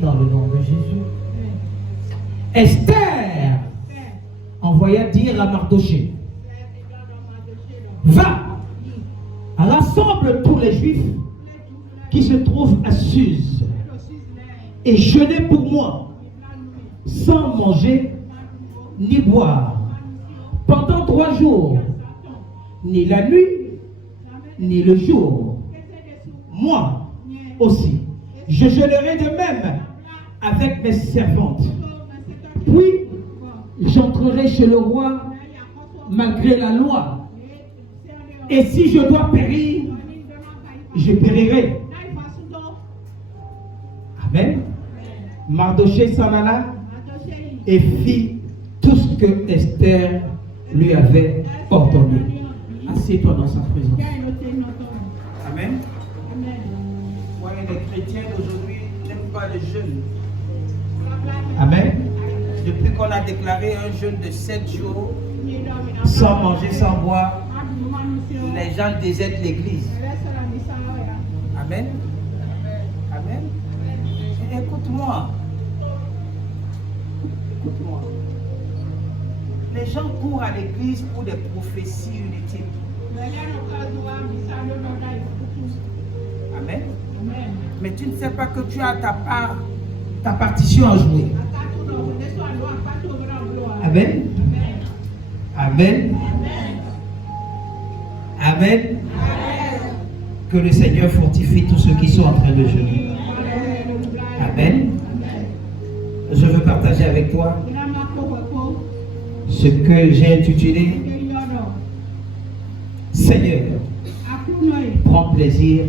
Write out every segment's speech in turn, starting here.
dans le nom de Jésus. Esther envoya dire à Mardoché, va, rassemble tous les Juifs qui se trouvent à Suse et jeûnez pour moi, sans manger ni boire, pendant 3 jours, ni la nuit, ni le jour. Moi aussi, je jeûnerai de même avec mes servantes. Puis, j'entrerai chez le roi malgré la loi. Et si je dois périr, je périrai. Amen. Mardoché s'en alla et fit tout ce que Esther lui avait ordonné. Assieds-toi dans sa présence. Amen. Ouais, les chrétiens d'aujourd'hui n'aiment pas le jeûne. Amen. Depuis qu'on a déclaré un jeûne de 7 jours, sans manger, sans boire, les gens désertent l'église. Amen. Amen. Écoute-moi. Écoute-moi. Les gens courent à l'église pour des prophéties inutiles. Amen. Mais tu ne sais pas que tu as ta partition à jouer. Amen. Amen. Amen. Que le Seigneur fortifie tous ceux qui sont en train de jeûner. Amen. Je veux partager avec toi ce que j'ai intitulé Seigneur, prends plaisir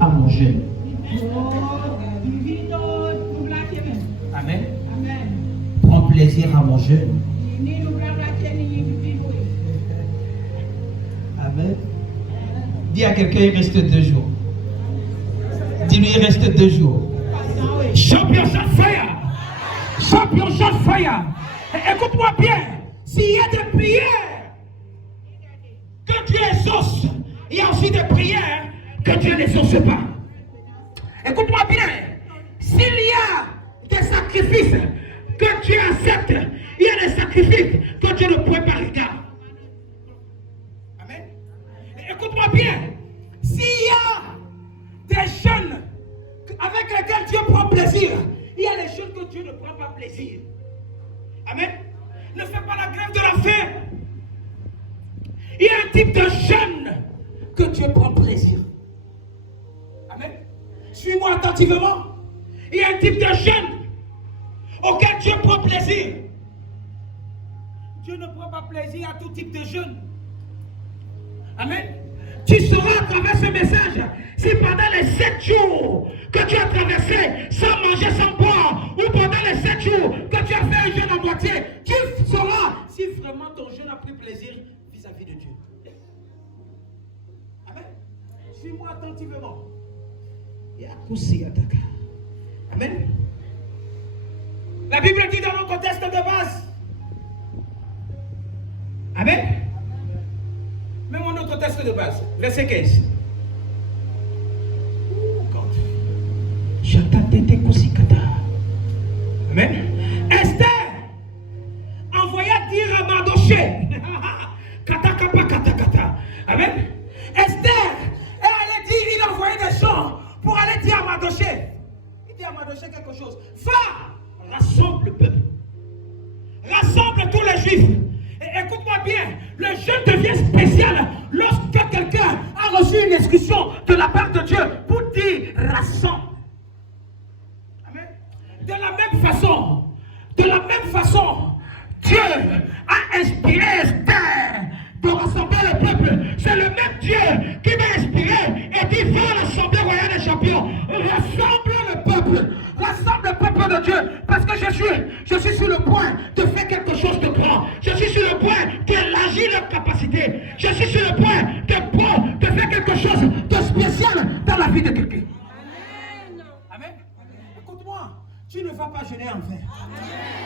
à mon jeûne. Amen. Prends plaisir à mon jeûne. Amen. Dis à quelqu'un, il reste 2 jours. Dis-lui, il reste 2 jours. Champion shot fire. Champion shot fire. Écoute-moi bien. S'il y a des prières que Dieu exauce, il y a aussi des prières que Dieu n'exauce pas. Écoute-moi bien. S'il y a des sacrifices que Dieu accepte, il y a des sacrifices que Dieu ne pourrait pas regarder. Amen. Écoute-moi bien. S'il y a des jeunes avec lesquels Dieu prend plaisir, il y a des jeunes que Dieu ne prend pas plaisir. Amen. Ne fais pas la grève de la faim. Il y a un type de jeûne que Dieu prend plaisir. Amen. Suis-moi attentivement. Il y a un type de jeûne auquel Dieu prend plaisir. Dieu ne prend pas plaisir à tout type de jeûne. Amen. Tu sauras à travers ce message si pendant les 7 jours que tu as traversé sans manger, sans boire, ou pendant les 7 jours que tu as fait un jeûne à moitié, tu sauras si vraiment ton jeûne a pris plaisir vis-à-vis de Dieu. Amen. Suis-moi attentivement. Amen. La Bible dit dans le contexte de base. Amen. Même mon autre texte de base, verset 15. Amen. Esther envoya dire à Mardoché. Amen. Esther, elle allait dire, il envoyait des gens pour aller dire à Mardoché. Il dit à Mardoché quelque chose. Va, rassemble le peuple. Rassemble tous les Juifs. Et écoute-moi bien, le jeûne devient spécial lorsque quelqu'un a reçu une instruction de la part de Dieu pour dire rassemble. Amen. De la même façon, Dieu a inspiré Esther de rassembler le peuple. C'est le même Dieu qui m'a inspiré et dit va à l'Assemblée royale des champions. Rassemble le peuple. Rassemble le peuple de Dieu. Parce que je suis sur le point de faire quelque chose de grand. Je suis sur le point d'élargir leur capacité. Je suis sur le point de faire quelque chose de spécial dans la vie de quelqu'un. Amen. Écoute-moi, tu ne vas pas jeûner en vain.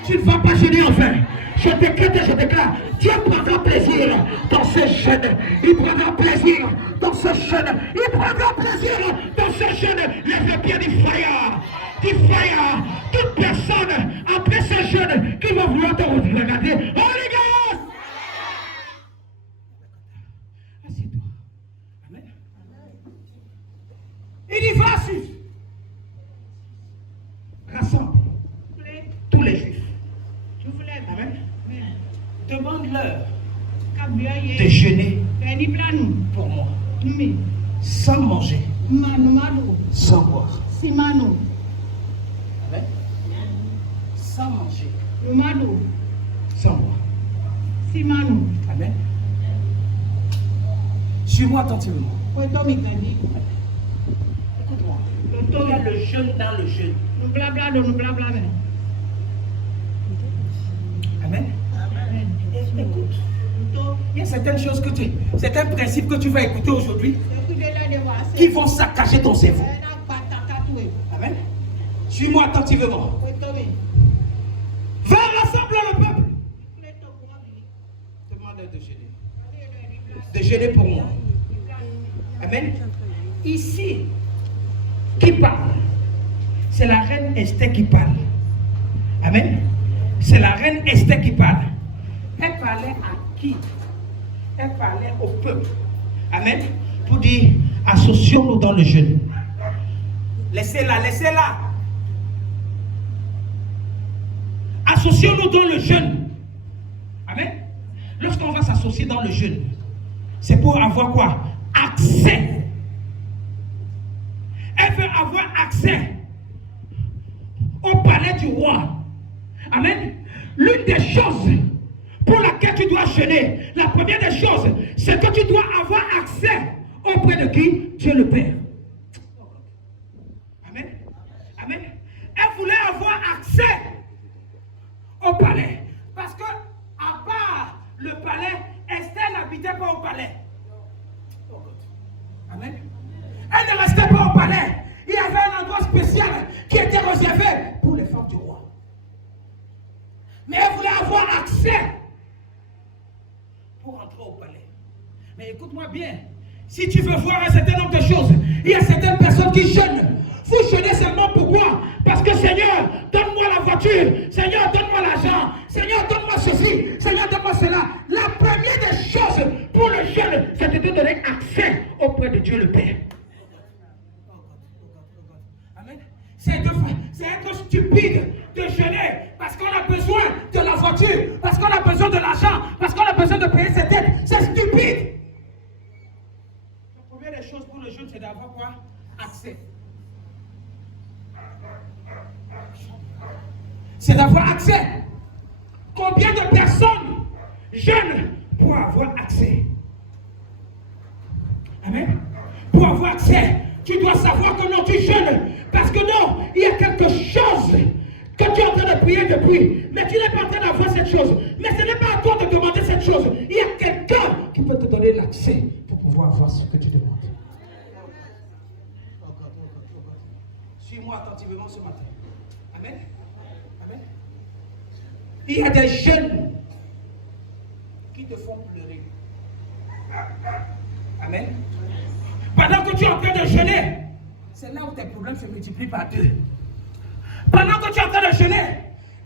Tu ne vas pas jeûner en vain. Je décrète et je déclare, Dieu prendra plaisir dans ce jeûne. Il prendra plaisir dans ce jeûne. Il prendra plaisir dans ce jeûne. Lève le pied du fire. Du fire. Toute personne après ce jeûne qui va vouloir te regarder. Holy Ghost! Assieds-toi. Amen. Il y va suivre. Rassemble tous les juifs. Amen. Demande-leur de jeûner pour moi. Sans manger. Sans boire. Amen. Sans manger. Sans boire. Amen. Suis-moi attentivement. Écoute-moi. Il y a le jeûne dans le jeûne. Amen. Écoute. Il y a certaines choses certains principes que tu vas écouter aujourd'hui qui vont saccager ton cerveau. Amen. Suis-moi attentivement. Va rassembler le peuple. Demande de jeûner. De jeûner pour moi. Amen. Ici, qui parle? C'est la reine Esther qui parle. Amen. C'est la reine Esther qui parle. Elle parlait à qui? Elle parlait au peuple. Amen. Pour dire, associons-nous dans le jeûne. Laissez-la, laissez-la. Associons-nous dans le jeûne. Amen. Lorsqu'on va s'associer dans le jeûne, c'est pour avoir quoi? Accès. Elle veut avoir accès au palais du roi. Amen. L'une des choses pour laquelle tu dois jeûner, la première des choses, c'est que tu dois avoir accès auprès de qui? Dieu le Père. Amen. Amen. Elle voulait avoir accès au palais. Parce que, à part le palais, Esther n'habitait pas au palais. Amen. Elle ne restait pas au palais. Il y avait un endroit spécial qui était réservé pour les femmes du roi. Mais elle voulait avoir accès pour entrer au palais. Mais écoute-moi bien. Si tu veux voir un certain nombre de choses, il y a certaines personnes qui jeûnent. Vous jeûnez seulement pourquoi? Parce que Seigneur, donne-moi la voiture. Seigneur, donne-moi l'argent. Seigneur, donne-moi ceci. Seigneur, donne-moi cela. La première des choses pour le jeûne, c'est de te donner accès auprès de Dieu le Père. Amen. C'est être stupide de jeûner parce qu'on a besoin de la voiture, parce qu'on a besoin de l'argent, parce qu'on a besoin de payer ses dettes. C'est stupide. La première des choses pour le jeûne, c'est d'avoir quoi? Accès. C'est d'avoir accès. Combien de personnes jeûnent pour avoir accès? Amen. Pour avoir accès, tu dois savoir que non, tu jeûnes. Parce que non, il y a quelque chose que tu es en train de prier depuis. Mais tu n'es pas en train d'avoir cette chose. Mais ce n'est pas à toi de demander cette chose. Il y a quelqu'un qui peut te donner l'accès pour pouvoir avoir ce que tu demandes. Suis-moi attentivement ce matin. Amen. Amen. Il y a des jeunes qui te font pleurer. Amen. Pendant que tu es en train de jeûner, c'est là où tes problèmes se multiplient par deux. Pendant que tu es en train de jeûner,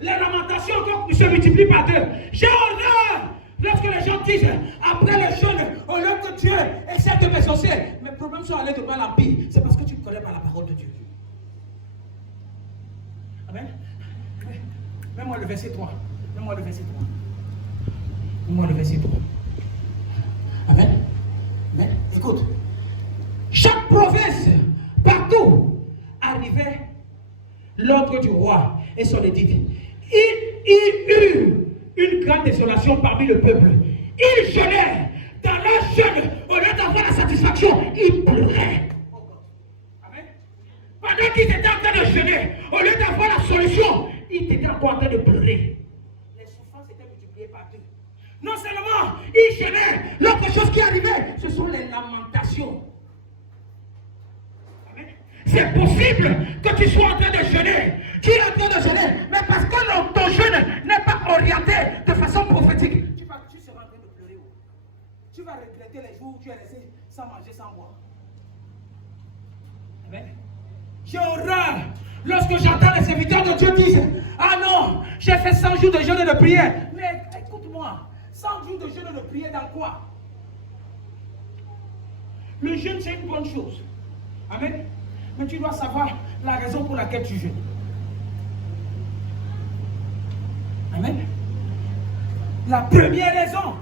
les lamentations se multiplient par deux. J'ai horreur lorsque les gens disent, après le jeûne, au lieu que Dieu essaie de m'exaucer, mes problèmes sont allés de mal en pire. C'est parce que tu ne connais pas la parole de Dieu. Amen. Mets-moi le verset 3. Mets-moi le verset 3. Mets-moi le verset 3. Amen. Amen. Écoute. Chaque province, partout, arrivait l'ordre du roi et son édit. Il y eut une grande désolation parmi le peuple. Ils jeûnaient. Dans leur jeûne, au lieu d'avoir la satisfaction, ils pleuraient. Amen. Pendant qu'ils étaient en train de jeûner, au lieu d'avoir la solution, ils étaient encore en train de pleurer. Les souffrances étaient multipliées par deux. Non seulement ils jeûnaient, l'autre chose qui arrivait, ce sont les lamentations. C'est possible que tu sois en train de jeûner. Tu es en train de jeûner, mais parce que ton jeûne n'est pas orienté de façon prophétique. Tu seras en train de pleurer. Tu vas regretter les jours où tu as laissé sans manger, sans boire. Amen. J'ai horreur lorsque j'entends les serviteurs de Dieu dire, ah non, j'ai fait 100 jours de jeûne et de prière. Mais écoute-moi, 100 jours de jeûne et de prière dans quoi? Le jeûne, c'est une bonne chose. Amen. Mais tu dois savoir la raison pour laquelle tu jeûnes. Amen. La première raison,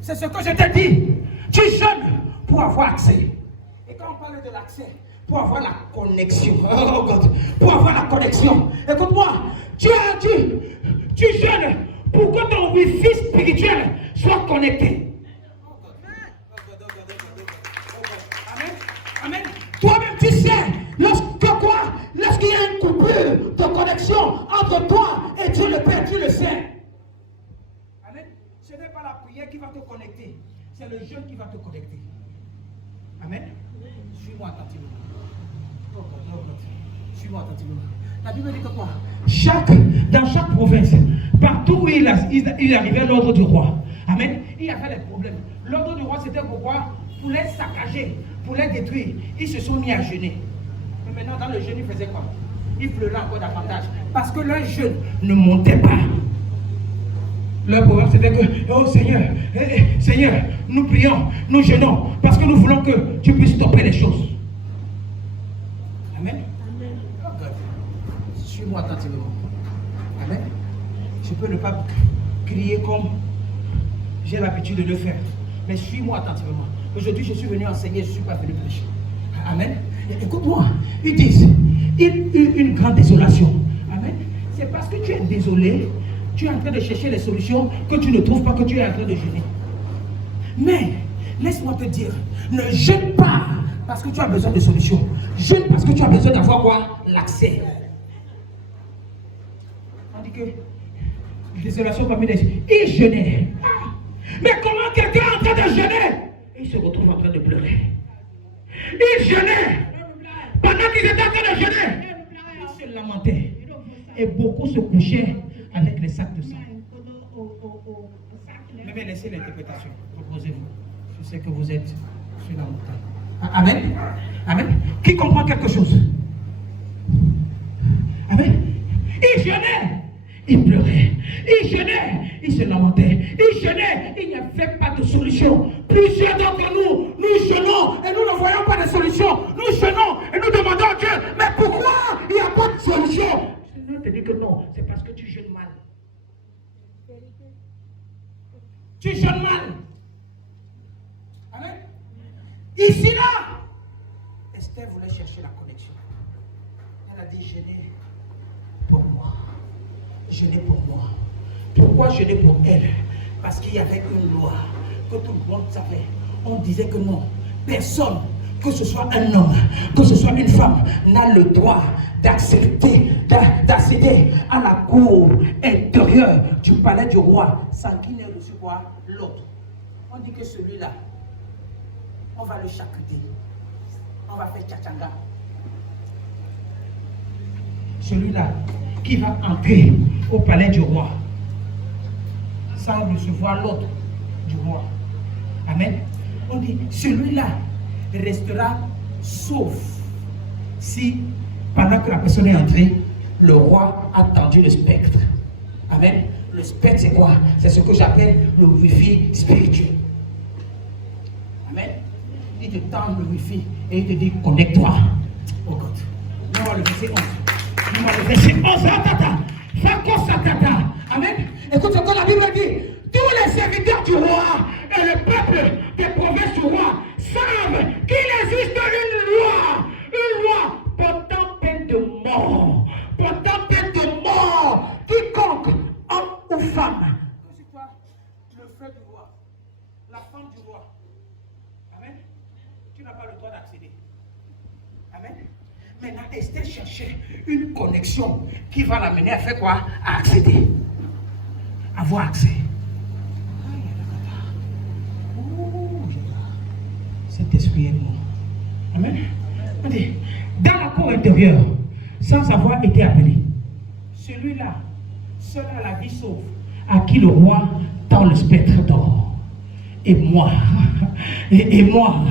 c'est ce que je t'ai dit. Tu jeûnes pour avoir accès. Et quand on parle de l'accès, pour avoir la connexion. Oh God, pour avoir la connexion. Écoute-moi, tu jeûnes pour que ton wifi spirituel soit connecté. Amen. Amen. Toi-même, tu sais, lorsqu'il y a une coupure de connexion entre toi et Dieu le Père, tu le sais. Amen. Ce n'est pas la prière qui va te connecter, c'est le jeûne qui va te connecter. Amen. Suis-moi attentivement. Suis-moi attentivement. La Bible dit que quoi? Dans chaque province, partout où il arrivait l'ordre du roi. Amen. Il y avait des problèmes. L'ordre du roi, c'était pourquoi? Pour les saccager, pour les détruire. Ils se sont mis à jeûner. Mais maintenant, dans le jeûne, ils faisaient quoi? Ils pleuraient encore davantage. Parce que leur jeûne ne montait pas. Leur problème, c'était que, oh Seigneur, Seigneur, nous prions, nous jeûnons, parce que nous voulons que tu puisses stopper les choses. Amen. Amen. Oh God. Suis-moi attentivement. Amen. Je peux ne pas crier comme j'ai l'habitude de le faire. Mais suis-moi attentivement. Aujourd'hui, je suis venu enseigner, je ne suis pas venu prêcher. Amen. Écoute-moi, ils disent une grande désolation. Amen. C'est parce que tu es désolé, tu es en train de chercher les solutions que tu ne trouves pas, que tu es en train de jeûner. Mais, laisse-moi te dire, ne jeûne pas parce que tu as besoin de solutions. Jeûne parce que tu as besoin d'avoir quoi? L'accès. On dit que désolation parmi les gens. Ils jeûnaient. Mais comment quelqu'un est en train de jeûner? Il se retrouve en train de pleurer. Ils jeûnaient. Pendant qu'ils étaient en train de jeûner, ils se lamentaient. Et beaucoup se couchaient avec les sacs de sang. Mais laissez l'interprétation. Reposez-vous. Je sais que vous êtes sur la montagne. Amen. Amen. Qui comprend quelque chose? Amen. Ils jeûnaient. Ils pleuraient, ils jeûnaient, ils se lamentaient, ils jeûnaient, il n'y avait pas de solution. Plusieurs d'entre nous, nous jeûnons et nous ne voyons pas de solution. Nous jeûnons et nous demandons à Dieu, mais pourquoi il n'y a pas de solution? Le Seigneur te dit que non, c'est parce que tu jeûnes mal. Tu jeûnes mal. Amen. Ici là, Esther voulait chercher la connexion. Elle a dit jeûner pour moi. Jeûner pour moi. Pourquoi jeûner pour elle? Parce qu'il y avait une loi que tout le monde savait. On disait que non, personne, que ce soit un homme, que ce soit une femme, n'a le droit d'accéder à la cour intérieure du palais du roi sans qu'il n'ait reçu quoi? L'autre. On dit que celui-là, on va le charcuter. On va faire tchachanga. Celui-là qui va entrer au palais du roi sans recevoir l'autre du roi. Amen. On dit, celui-là restera sauf si, pendant que la personne est entrée, le roi a tendu le spectre. Amen. Le spectre, c'est quoi? C'est ce que j'appelle le wifi spirituel. Amen. Il te tend le wifi et il te dit, connecte-toi. Oh God. Non, le verset 11. Le verset 11, Amen. Écoute ce que la Bible dit. Tous les serviteurs du roi et le peuple des provinces du roi savent qu'il existe une loi portant peine de mort. Portant peine de mort. Quiconque, homme ou femme. C'est toi, le frère du roi, la femme du roi. Amen. Tu n'as pas le droit d'accéder. Amen. Maintenant, Esther cherchait une connexion qui va l'amener à faire quoi? À accéder. Avoir accès. Cet esprit est mort. Amen. Dans la cour intérieure, sans avoir été appelé, celui-là, seul à la vie sauve, à qui le roi tend le spectre d'or. Et moi, et moi,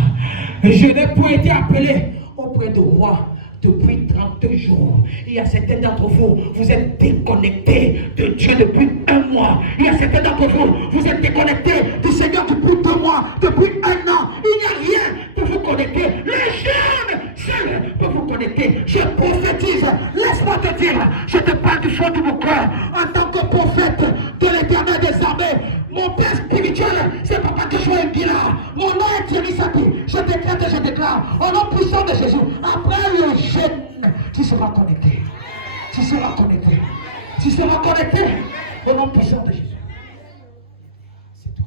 je n'ai pas été appelé auprès de roi depuis 30 jours. Il y a certains d'entre vous, vous êtes déconnectés de Dieu depuis un mois. Il y a certains d'entre vous, vous êtes déconnectés du Seigneur depuis 2 mois, depuis 1 an. Il n'y a rien pour vous connecter. Les jeunes seuls peuvent vous connecter. Je prophétise, laisse-moi te dire, je te parle du fond de mon cœur, en tant que prophète de l'Éternel des armées. Mon père spirituel, c'est papa que je vois un bilan. Mon nom est Thierry Sati. Je déclare, au nom puissant de Jésus, après le jeûne, tu seras connecté. Tu seras connecté. Tu seras connecté au nom puissant de Jésus. C'est toi.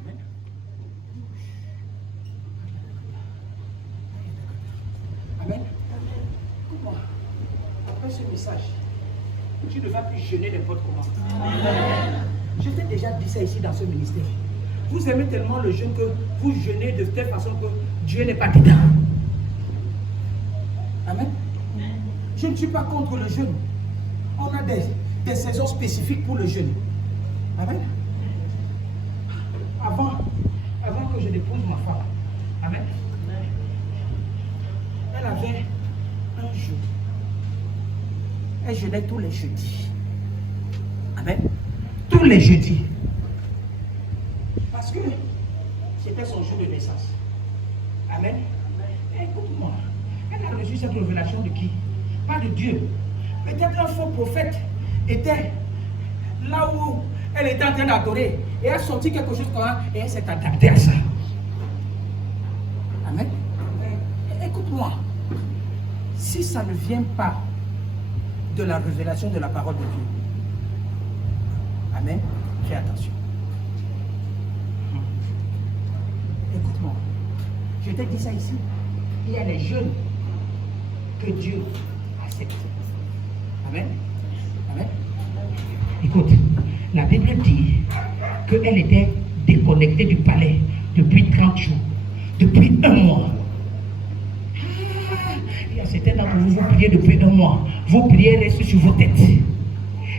Amen. Amen. Écoute-moi. Après ce message, tu ne vas plus jeûner n'importe comment. Amen. Je t'ai déjà dit ça ici dans ce ministère. Vous aimez tellement le jeûne que vous jeûnez de telle façon que Dieu n'est pas dedans. Amen. Je ne suis pas contre le jeûne. On a des saisons spécifiques pour le jeûne. Amen. Avant que je n'épouse ma femme, amen, elle avait un jour. Elle jeûnait tous les jeudis. Amen. Tous les jeudis. Parce que c'était son jour de naissance. Amen. Écoute-moi. Elle a reçu cette révélation de qui? Pas de Dieu. Peut-être un faux prophète était là où elle était en train d'adorer. Et elle a sorti quelque chose comme ça et elle s'est adaptée à ça. Amen. Écoute-moi. Si ça ne vient pas de la révélation de la parole de Dieu, amen, fais attention. Écoute-moi. Je t'ai dit ça ici. Il y a les jeunes que Dieu accepte. Amen. Amen. Écoute, la Bible dit qu'elle était déconnectée du palais depuis 30 jours, depuis 1 mois. Il y a certains d'entre vous, vous priez depuis 1 mois. Vos prières restent sur vos têtes.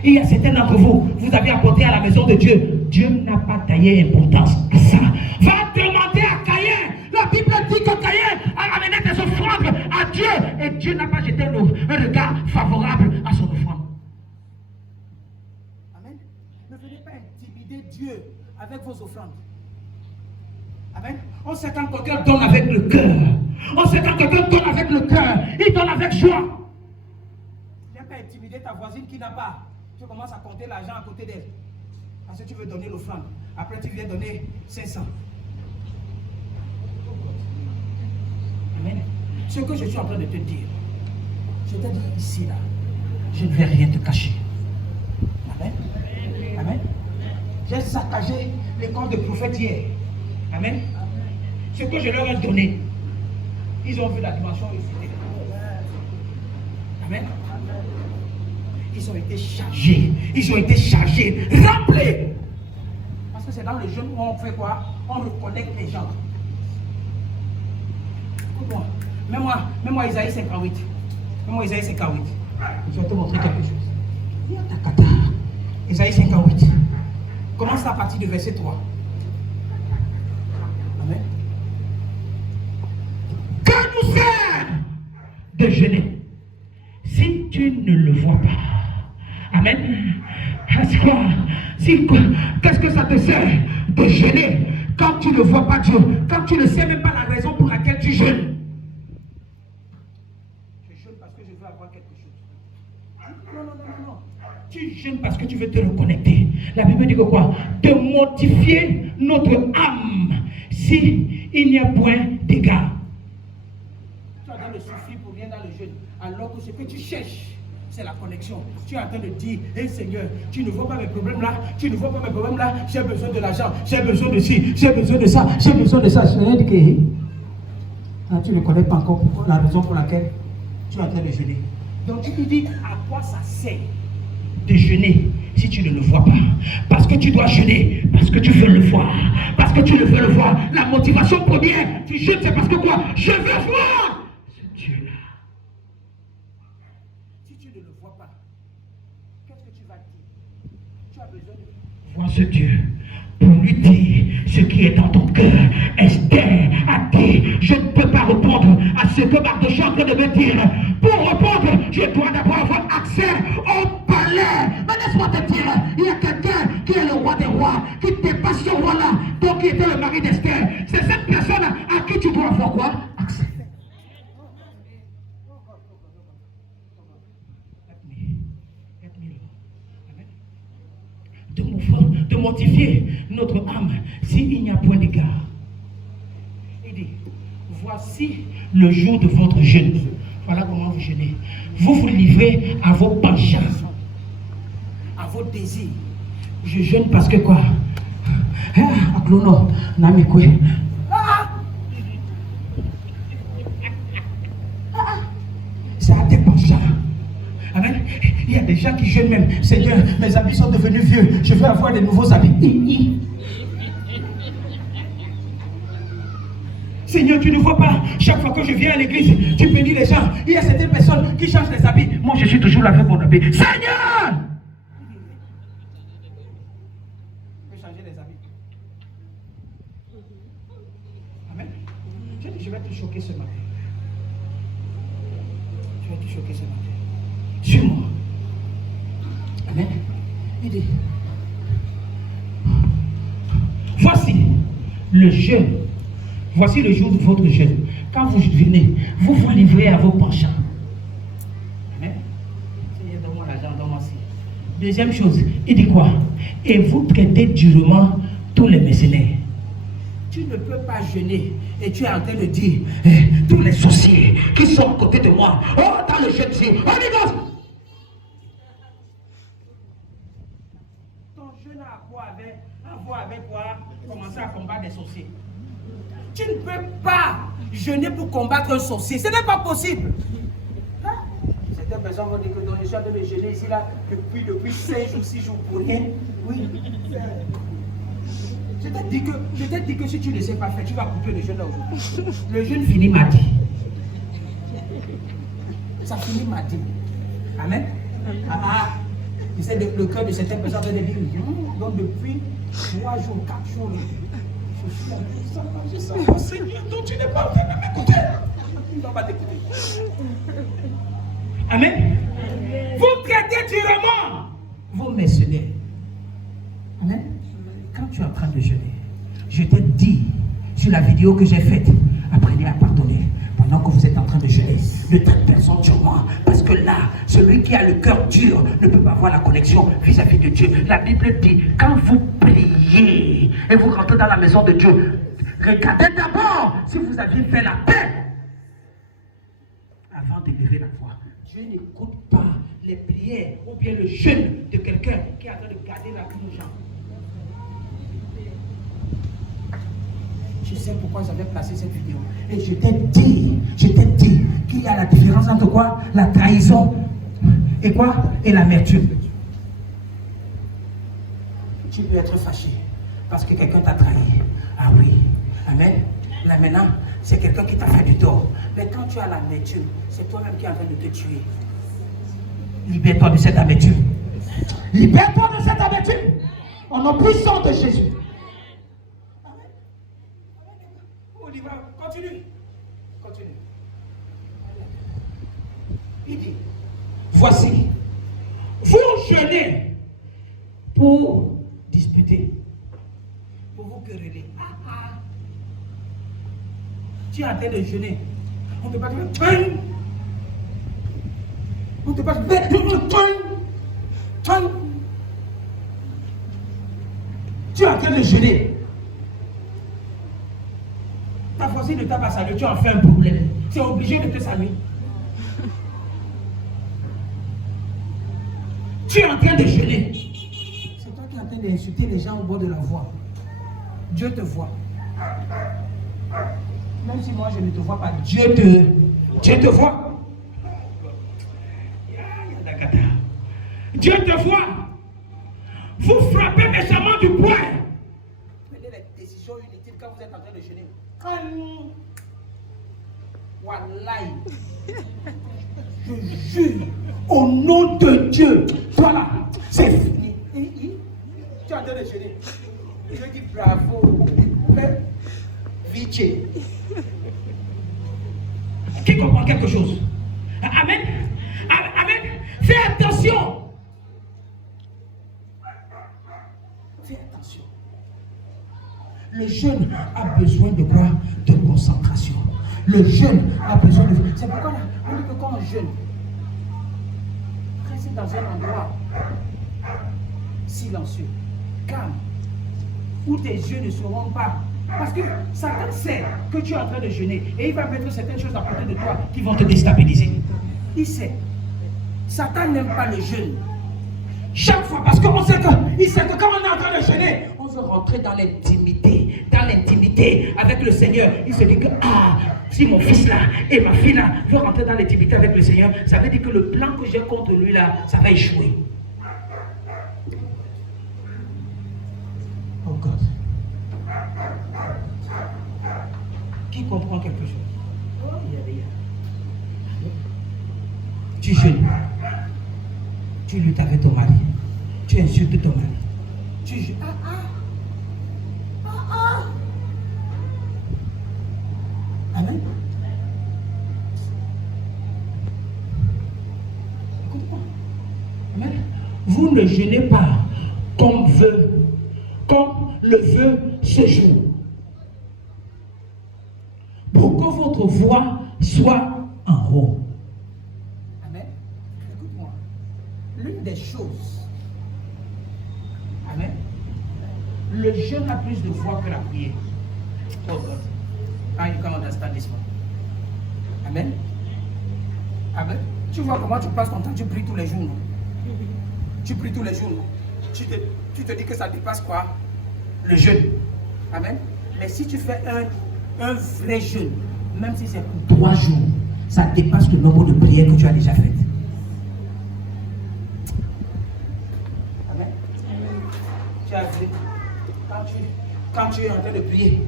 Il y a certains d'entre vous, vous avez apporté à la maison de Dieu. Dieu n'a pas taillé importance à ça. Va demander à Caïn. La Bible dit que Caïn a amené des offrandes à Dieu. Et Dieu n'a pas jeté un regard favorable à son offrande. Amen. Ne venez pas intimider Dieu avec vos offrandes. Amen. On sait quand quelqu'un donne avec le cœur. On sait quand quelqu'un donne avec le cœur. Il donne avec joie. Ne viens pas intimider ta voisine qui n'a pas. Tu commences à compter l'argent à côté d'elle. Parce que tu veux donner l'offrande. Après, tu viens donner 500. Amen. Ce que je suis en train de te dire, je t'ai dit ici, là, je ne vais rien te cacher. Amen. Amen. J'ai saccagé l'école de prophète hier. Amen. Ce que je leur ai donné, ils ont vu la dimension ici. Amen. Ils ont été chargés. Ils ont été chargés, remplis. Parce que c'est dans le jeûne où on fait quoi? On reconnecte les gens. Écoute-moi. Mets-moi Isaïe 58. Mets-moi Isaïe 58. Je vais te montrer quelque chose. Isaïe 58. Commence à partir du verset 3. Amen. Que nous sert de jeûner si tu ne le vois pas? Amen. Qu'est-ce que ça te sert de jeûner quand tu ne vois pas Dieu, quand tu ne sais même pas la raison pour laquelle tu jeûnes? Je jeûne parce que je veux avoir quelque chose. Non. Tu jeûnes parce que tu veux te reconnecter. La Bible dit que quoi? De mortifier notre âme si il n'y a point d'égard. Tu as dans le souffle pour rien dans le jeûne, alors que ce que tu cherches, c'est la connexion. Tu es en train de dire, hé Seigneur, tu ne vois pas mes problèmes là, tu ne vois pas mes problèmes là, j'ai besoin de l'argent, j'ai besoin de ci, j'ai besoin de ça, j'ai besoin de ça. Seigneur dit que tu ne connais pas encore la raison pour laquelle tu es en train de jeûner. Donc tu te dis, à quoi ça sert de jeûner si tu ne le vois pas? Parce que tu dois jeûner, parce que tu veux le voir, parce que tu le veux le voir. La motivation première, tu jeûnes, c'est parce que quoi? Je veux voir ce Dieu-là. Si tu ne le vois pas, qu'est-ce que tu vas dire? Tu as besoin vois ce Dieu pour lui dire ce qui est dans ton cœur. Esther a dit, je ne peux pas répondre à ce que Mardochée est en train de me dire. Pour répondre, je dois d'abord avoir accès au palais. Mais laisse-moi te dire, il y a quelqu'un qui est le roi des rois, qui dépasse ce roi-là, donc qui était le mari d'Esther. C'est cette personne à qui tu dois avoir quoi? Accès. De mortifier notre âme s'il n'y a point d'égard. Il dit, voici le jour de votre jeûne. Voilà comment vous jeûnez. Vous vous livrez à vos penchants, à vos désirs. Je jeûne parce que quoi? Ça a des penchants. Amen. Il y a des gens qui jeûnent même. Seigneur, mes habits sont devenus vieux. Je veux avoir de nouveaux habits. Seigneur, tu ne vois pas. Chaque fois que je viens à l'église, tu bénis les gens. Il y a certaines personnes qui changent les habits. Moi, je suis toujours là avec mon habit. Seigneur! Je vais changer les habits. Amen. Je vais te choquer ce matin. Je vais te choquer ce matin. Suis-moi. Amen. Il dit, voici le jeûne. Voici le jour de votre jeûne. Quand vous venez, vous vous livrez à vos penchants. Amen. Seigneur, donne-moi l'argent, donne-moi aussi. Deuxième chose, il dit quoi? Et vous traitez durement tous les mercenaires. Tu ne peux pas jeûner et tu es en train de dire tous les sorciers qui sont à côté de moi. Oh, dans le jeûne-ci. Oh, les gars! Avec quoi commencer à combattre des sorciers. Tu ne peux pas jeûner pour combattre un sorcier. Ce n'est pas possible. Hein? Certaines personnes vont dire que dans les gens de jeûner ici là depuis 5 jours, 6 jours pour rien. Oui. Je t'ai dit que si tu ne sais pas faire, tu vas couper le jeûne aujourd'hui. Le jeûne finit mardi. Ça finit mardi. Amen. Tu sais, le cœur de certaines personnes va dire, donc depuis 3 jours, 4 jours, je sens, Seigneur, donc tu n'es pas en train de m'écouter. Il va pas t'écouter. Amen. Vous traitez durement vos mercenaires. Amen. Quand tu es en train de jeûner, je t'ai dit sur la vidéo que j'ai faite, apprenez à pardonner. Pendant que vous êtes en train de jeûner, ne traite personne durement. Parce que là, celui qui a le cœur dur ne peut pas avoir la connexion vis-à-vis de Dieu. La Bible dit, quand vous priez et vous rentrez dans la maison de Dieu, regardez d'abord si vous aviez fait la paix avant de lever la voix. Dieu n'écoute pas les prières ou bien le jeûne de quelqu'un qui est en train de garder la vie aux gens. Je sais pourquoi j'avais placé cette vidéo. Et je t'ai dit qu'il y a la différence entre quoi? La trahison et quoi? Et l'amertume. Tu peux être fâché parce que quelqu'un t'a trahi. Ah oui. Amen. Là maintenant, c'est quelqu'un qui t'a fait du tort. Mais quand tu as l'amertume, c'est toi-même qui es en train de te tuer. Libère-toi de cette amertume. Libère-toi de cette amertume. Au nom puissant de Jésus. Continue. Il dit, voici, vous jeûnez pour disputer, pour vous quereller. Tu es en train de jeûner. On ne peut pas te faire. On ne peut pas te faire. Tu es en train de jeûner. Ta voisine ne t'a pas salué, tu as fait un problème. Tu es obligé de te saluer. Tu es en train de jeûner. C'est toi qui es en train d'insulter les gens au bord de la voie. Dieu te voit. Même si moi je ne te vois pas, Dieu te voit. Dieu te voit. Vous frappez méchamment du poing. Prenez les décisions inutiles quand vous êtes en train de jeûner. Wallahi, je jure au nom de Dieu, voilà, c'est fini. Tu es en train de jeûner. Je dis bravo. Vichy. Qui comprend quelque chose? Amen. Amen. Fais attention. Fais attention. Le jeune a besoin de quoi? De concentration. Le jeune a besoin de... C'est pourquoi là, on dit que quand on jeûne, restez dans un endroit silencieux, calme, où tes yeux ne seront pas. Parce que Satan sait que tu es en train de jeûner et il va mettre certaines choses à côté de toi qui vont te déstabiliser. Il sait. Satan n'aime pas le jeûne. Chaque fois, parce qu'il sait que quand on est en train de jeûner, on veut rentrer dans l'intimité avec le Seigneur. Il se dit que, si mon fils là et ma fille là veulent rentrer dans l'intimité avec le Seigneur, ça veut dire que le plan que j'ai contre lui là, ça va échouer. Oh God. Qui comprend quelque chose? Oh, tu jeûnes. Tu luttes avec ton mari. Tu insultes ton mari. Tu jeûnes. Amen. Écoute-moi. Amen. Vous ne jeûnez pas comme le veut ce jour. Pour que votre voix soit en haut. Amen. Écoute-moi. L'une des choses. Amen. Le jeûne a plus de voix que la prière. Oh God. You can understand this one. Amen. Amen. Tu vois comment tu passes ton temps, tu pries tous les jours. Non? Tu pries tous les jours. Non? Tu te dis que ça dépasse quoi? Le jeûne. Amen. Mais si tu fais un vrai jeûne, même si c'est pour 3 jours, ça dépasse le nombre de prières que tu as déjà faites. Amen. Tu as vu, quand tu es en train de prier,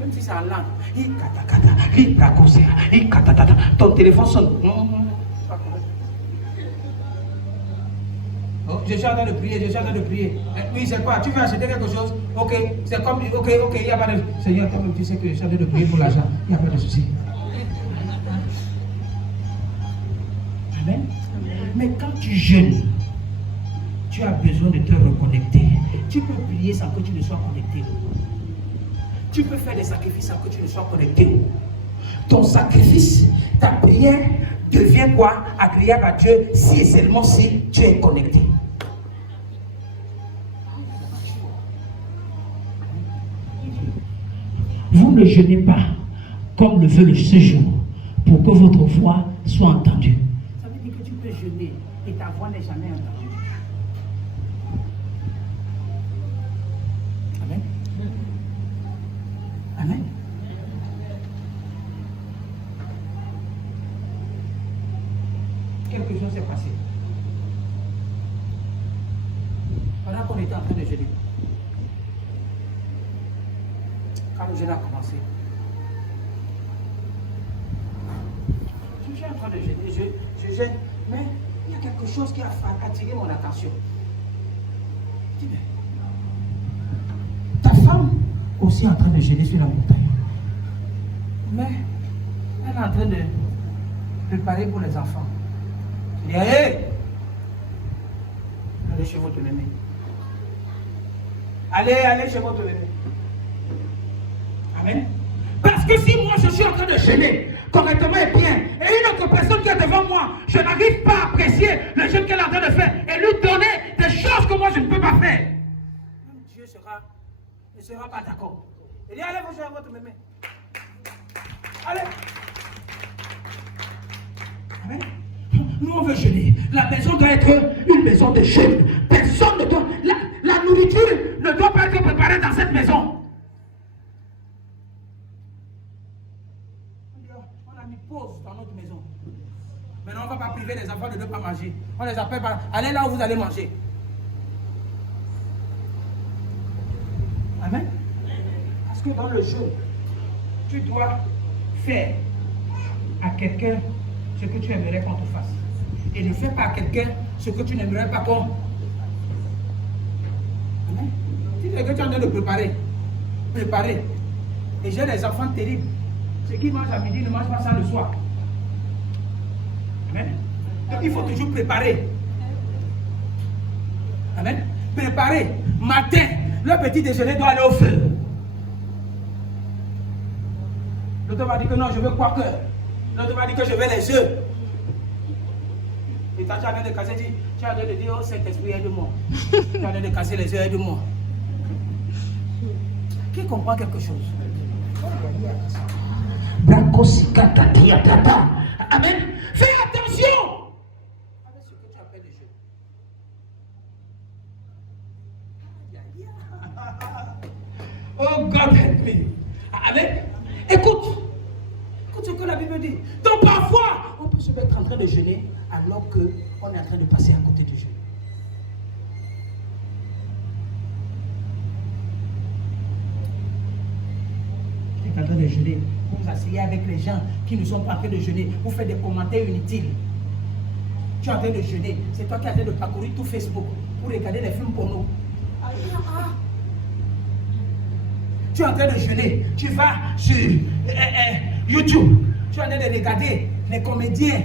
même si c'est en langue, ton téléphone sonne. Oh, je suis en train de prier, Oui, c'est quoi? Tu veux acheter quelque chose? Ok, c'est comme, ok, il n'y a pas de... Seigneur, toi-même, tu sais que je suis en train de prier pour l'argent. Il n'y a pas de souci. Amen. Mais quand tu jeûnes, tu as besoin de te reconnecter. Tu peux prier sans que tu ne sois connecté. Tu peux faire des sacrifices sans que tu ne sois connecté. Ton sacrifice, ta prière devient quoi? Agréable à Dieu si et seulement si tu es connecté. Vous ne jeûnez pas comme le veut le séjour pour que votre voix soit entendue. Ça veut dire que tu peux jeûner et ta voix n'est jamais entendue. Amen. Amen. Quelque chose s'est passé. Pendant qu'on était en train de jeûner. Quand le jeûne a commencé. Je suis en train de jeûner, je jeûne, mais il y a quelque chose qui a attiré mon attention. Je dis, mais ta femme aussi en train de jeûner sur la montagne. Mais elle est en train de préparer pour les enfants. Je dis, allez chez votre aîné. Allez chez votre aîné. Amen. Parce que si moi je suis en train de jeûner correctement et bien, et une autre personne qui est devant moi, je n'arrive pas à apprécier le jeûne qu'elle est en train de faire et lui donner des choses que moi je ne peux pas faire. Même Dieu ne sera pas d'accord. Il dit, allez vous jouer votre mémé. Allez. Amen. Nous on veut jeûner. La maison doit être une maison de jeûne. Personne ne doit. La nourriture ne doit pas être préparée dans cette maison. On a mis pause dans notre maison. Maintenant on ne va pas priver les enfants de ne pas manger. On les appelle par. Allez là où vous allez manger. Amen. Parce que dans le jeûne, tu dois faire à quelqu'un ce que tu aimerais qu'on te fasse. Et ne fais pas à quelqu'un ce que tu n'aimerais pas qu'on. Amen. Tu dis que tu es en train de préparer. Et j'ai des enfants terribles. Ceux qui mangent à midi ne mangent pas ça le soir. Amen. Donc il faut toujours préparer. Amen. Préparer. Matin, le petit déjeuner doit aller au feu. L'autre va dire que non, je veux quoi que. L'autre va dire que je veux les œufs. Et quand tu as de casser, tu as de dire, oh Saint-Esprit, aide-moi. Tu as de casser les œufs, aide-moi. Qui comprend quelque chose? Amen. Fais attention avec ce que tu appelles le jeu. Oh God help me. Amen. Écoute ce que la Bible dit. Donc parfois, on peut se mettre en train de jeûner alors qu'on est en train de passer à côté du jeûne. Tu es en train de jeûner. Vous vous asseyez avec les gens qui ne sont pas en train de jeûner. Vous faites des commentaires inutiles. Tu es en train de jeûner. C'est toi qui es en train de parcourir tout Facebook pour regarder les films porno. Tu es en train de jeûner. Tu vas sur YouTube. Tu es en train de regarder les comédiens.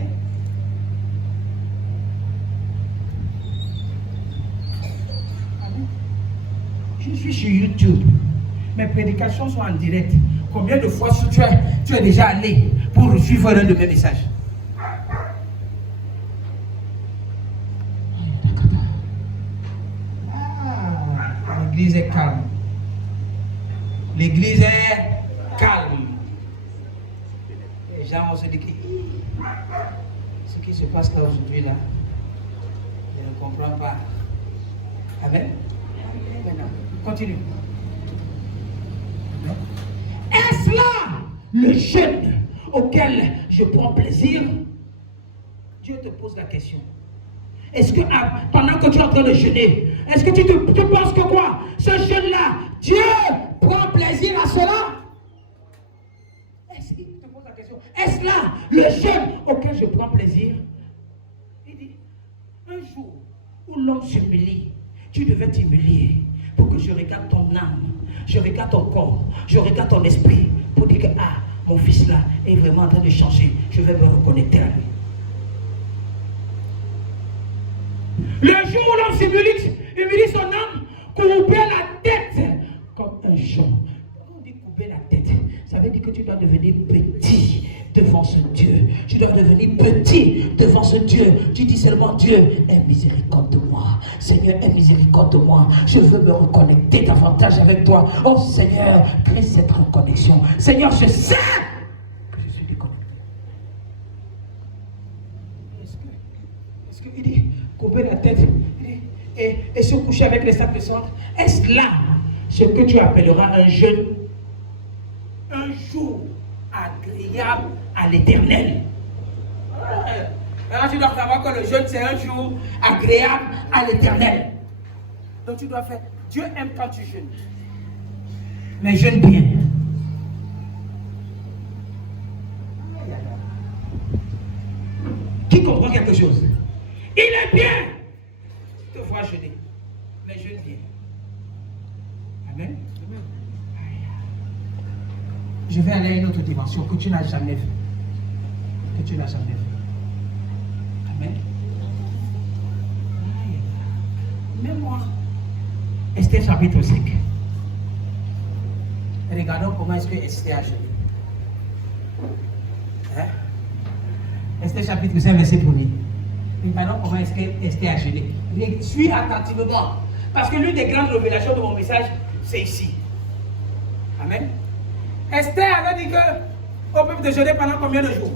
Je suis sur YouTube. Mes prédications sont en direct. Combien de fois tu es déjà allé pour suivre l'un de mes messages? L'église est calme. L'église est calme. Les gens vont se dire que ce qui se passe là aujourd'hui, là, je ne comprends pas. Amen. Maintenant, continue. Est-ce là le jeûne auquel je prends plaisir? Dieu te pose la question. Est-ce que pendant que tu es en train de jeûner, est-ce que tu penses que quoi? Ce jeûne-là, Dieu prend plaisir à cela? Est-ce qu'il te pose la question? Est-ce là le jeûne auquel je prends plaisir? Il dit, un jour où l'homme s'humilie, tu devais t'humilier pour que je regarde ton âme, je regarde ton corps, je regarde ton esprit pour dire que mon fils là est vraiment en train de changer, je vais me reconnecter à lui. Le jour où l'homme humilie son âme, couper la tête comme un jonc. On dit couper la tête, ça veut dire que tu dois devenir petit devant ce Dieu. Tu dois devenir petit devant ce Dieu. Tu dis seulement, Dieu, aie miséricorde de moi. Seigneur, aie miséricorde de moi. Je veux me reconnecter davantage avec toi. Oh Seigneur, crée cette reconnexion. Seigneur, je sais que je suis déconnecté. Est-ce qu'il dit couper la tête et se coucher avec les sacs de sang? Est-ce là ce que tu appelleras un jeûne? Un jour agréable à l'Éternel. Alors tu dois savoir que le jeûne c'est un jour agréable à l'Éternel. Donc tu dois faire. Dieu aime quand tu jeûnes. Mais jeûne bien. Qui comprend quelque chose? Il est bien. Tu te vois jeûner. Mais jeûne bien. Amen. Je vais aller à une autre dimension que tu n'as jamais vue. Que tu n'as jamais vue. Amen. Même moi. Esther chapitre 5. Regardons comment est-ce que Esther a jeûné. Hein? Esther chapitre 5, verset 1er. Regardons comment est-ce que Esther a jeûné. Suis attentivement. Parce que l'une des grandes révélations de mon message, c'est ici. Amen. Esther avait dit qu'on peut déjeuner pendant combien de jours?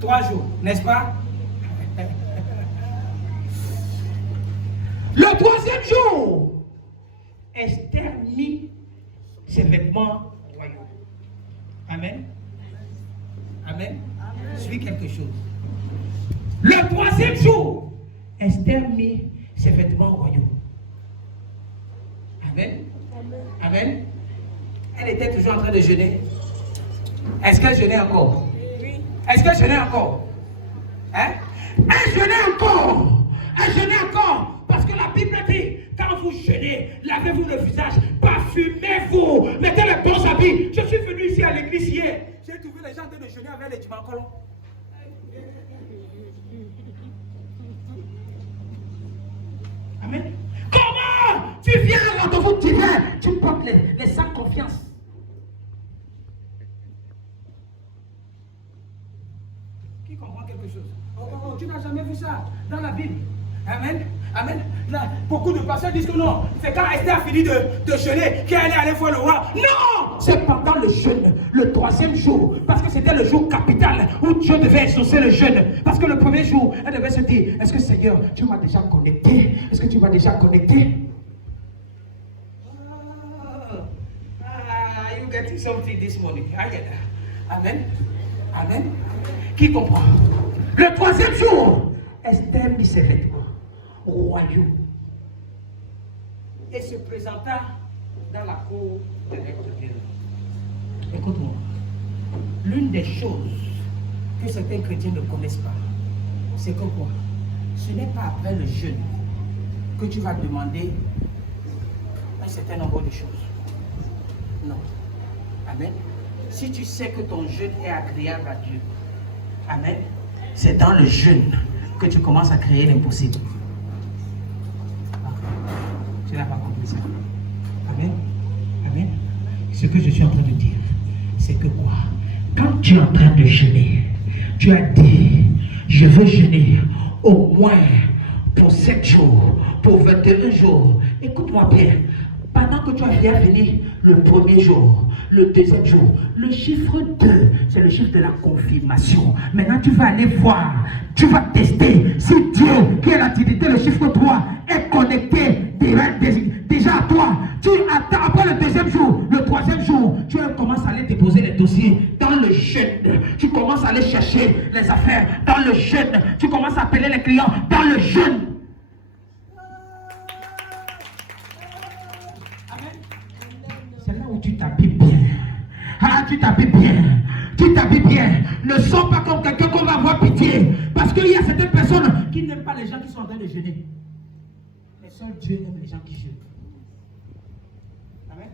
3 jours, n'est-ce pas? Le 3e jour, Esther mit ses vêtements royaux. Amen. Amen. Suis quelque chose. Le 3e jour, Esther mit ses vêtements royaux. Amen. Amen. Elle était toujours en train de jeûner. Est-ce qu'elle jeûnait encore? Oui. Est-ce qu'elle jeûnait encore? Hein? Elle jeûnait encore. Elle jeûnait encore. Parce que la Bible dit Quand vous jeûnez, lavez-vous le visage, parfumez-vous, mettez les bons habits. Je suis venu ici à l'église hier. J'ai trouvé les gens en train de jeûner avec les dimancolons. Amen. Comment tu viens à rendez-vous divin? Tu portes les sans confiance. Qui comprend quelque chose? Oh, tu n'as jamais vu ça dans la Bible. Amen. Amen. Là, beaucoup de pasteurs disent que non, c'est quand Esther a fini de jeûner qu'elle est allée voir le roi. Non! C'est pendant le jeûne, le 3e jour, parce que c'était le jour capital où Dieu devait exaucer le jeûne. Parce que le premier jour, elle devait se dire, est-ce que Seigneur, tu m'as déjà connecté? Est-ce que tu m'as déjà connecté? You getting something this morning? Amen. Amen. Qui comprend? Le 3e jour, Esther mit ses vêtements royaux et se présenta dans la cour de l'Éternel. Écoute-moi, l'une des choses que certains chrétiens ne connaissent pas, c'est que quoi? Ce n'est pas après le jeûne que tu vas demander un certain nombre de choses. Non. Amen. Si tu sais que ton jeûne est agréable à Dieu, amen, c'est dans le jeûne que tu commences à créer l'impossible. Tu n'as pas compris ça. Amen. Amen. Ce que je suis en train de dire, c'est que quoi? Quand tu es en train de jeûner, tu as dit, je veux jeûner au moins pour 7 jours, pour 21 jours. Écoute-moi bien. Pendant que tu as bien fini le premier jour, le deuxième jour, le chiffre 2, c'est le chiffre de la confirmation. Maintenant, tu vas aller voir, tu vas tester si Dieu, qui est la Trinité, le chiffre 3, est connecté déjà à toi. Tu attends après le deuxième jour, le troisième jour, tu commences à aller déposer les dossiers dans le jeûne. Tu commences à aller chercher les affaires dans le jeûne. Tu commences à appeler les clients dans le jeûne. C'est là où tu t'habilles bien. Ah, tu t'habilles bien. Tu t'habilles bien. Ne sois pas comme quelqu'un qu'on va avoir pitié. Parce qu'il y a certaines personnes qui n'aiment pas les gens qui sont en train de jeûner. Mais seul Dieu aime les gens qui jeûnent. Amen.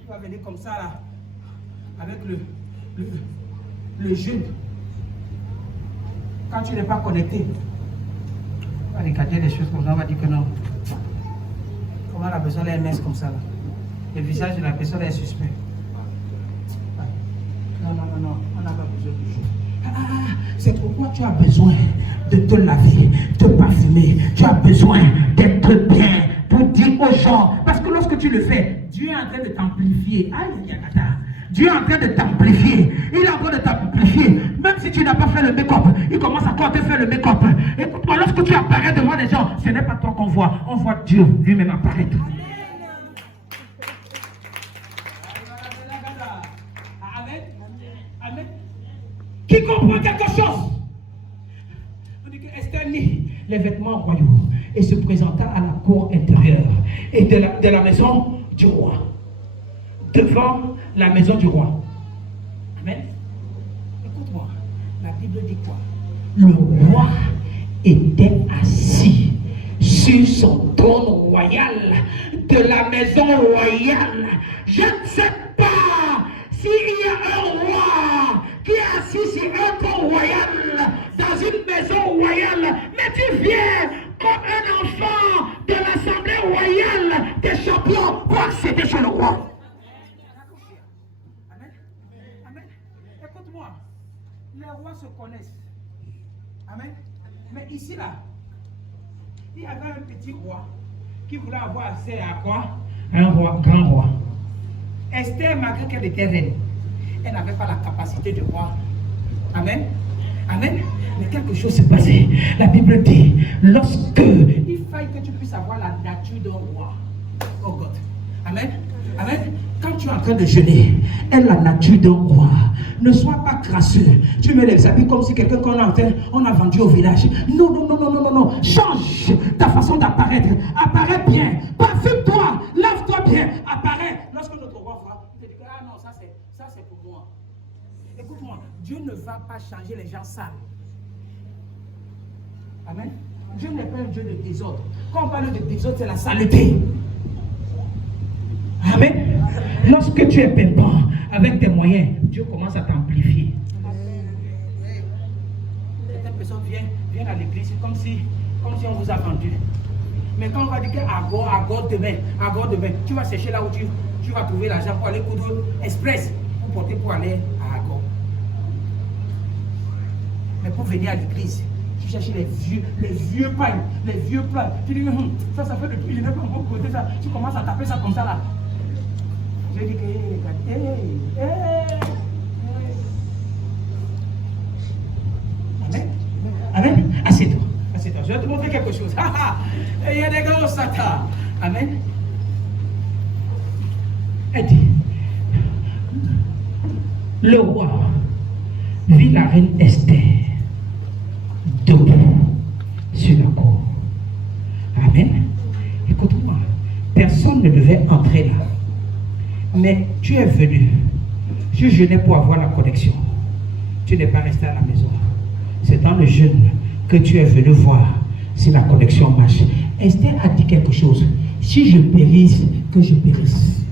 Tu vas venir comme ça là. Avec le jeûne. Quand tu n'es pas connecté. On va regarder des choses comme ça. On va dire que non. Comment la personne est mince comme ça là. Le visage de la personne est suspect. Non, on n'a pas besoin de choses. C'est pourquoi tu as besoin de te laver, de parfumer. Tu as besoin d'être bien pour dire aux gens. Parce que lorsque tu le fais, Dieu est en train de t'amplifier. Dieu est en train de t'amplifier. Il est en train de t'amplifier. Même si tu n'as pas fait le make-up, il commence encore à te faire le make-up. Écoute-moi, lorsque tu apparais devant les gens, ce n'est pas toi qu'on voit. On voit Dieu lui-même apparaître. Amen. Qui comprend quelque chose? On dit que Esther mit les vêtements royaux et se présenta à la cour intérieure et de la maison du roi. Devant la maison du roi. Amen. Écoute-moi, la Bible dit quoi? Le roi était assis sur son trône royal de la maison royale. Je ne sais pas s'il y a un roi qui est assis sur un trône royal dans une maison royale, mais tu viens comme un enfant de l'assemblée royale des champions pour accéder chez le roi. Amen. Amen. Écoute-moi, les rois se connaissent. Amen. Mais ici là, il y avait un petit roi qui voulait avoir accès à quoi? Un roi, grand roi. Esther, malgré qu'elle était reine, elle n'avait pas la capacité de voir. Amen. Amen. Mais quelque chose s'est passé. La Bible dit, lorsque il faille que tu puisses avoir la nature d'un roi. Oh God. Amen. Amen. Quand tu es en train de jeûner, aie la nature d'un roi. Ne sois pas crasseux. Tu mets les habits comme si quelqu'un qu'on a vendu au village. Non, non, non, non, non, non, non. Change ta façon d'apparaître. Apparais bien. Parfume-toi. Lave-toi bien. Apparais. Lorsque notre roi fera, tu te dis, ah non, ça c'est pour moi. Écoute-moi, Dieu ne va pas changer les gens sales. Amen. Dieu n'est pas un Dieu de désordre. Quand on parle de désordre, c'est la saleté. Amen. Lorsque tu es pimpant avec tes moyens, Dieu commence à t'amplifier. Certaines personnes viennent à l'église comme si on vous a vendu. Mais quand on va dire qu'à demain, tu vas chercher là où tu vas trouver l'argent pour aller coudre express pour porter pour aller à Agor. Mais pour venir à l'église, tu cherches les vieux pains, les vieux plats. Tu dis, ça fait depuis, je n'ai pas encore goûté ça. Tu commences à taper ça comme ça là. Je dis que, Amen. Amen. Assieds-toi. Assieds-toi. Je vais te montrer quelque chose. Il y a des gars au Satan. Amen. Elle dit, le roi vit la reine Esther debout sur la cour. Amen. Écoute-moi, personne ne devait entrer là. Mais tu es venu. Je jeûnais pour avoir la connexion. Tu n'es pas resté à la maison. C'est dans le jeûne que tu es venu voir si la connexion marche. Esther a dit quelque chose. Si je périsse, que je périsse.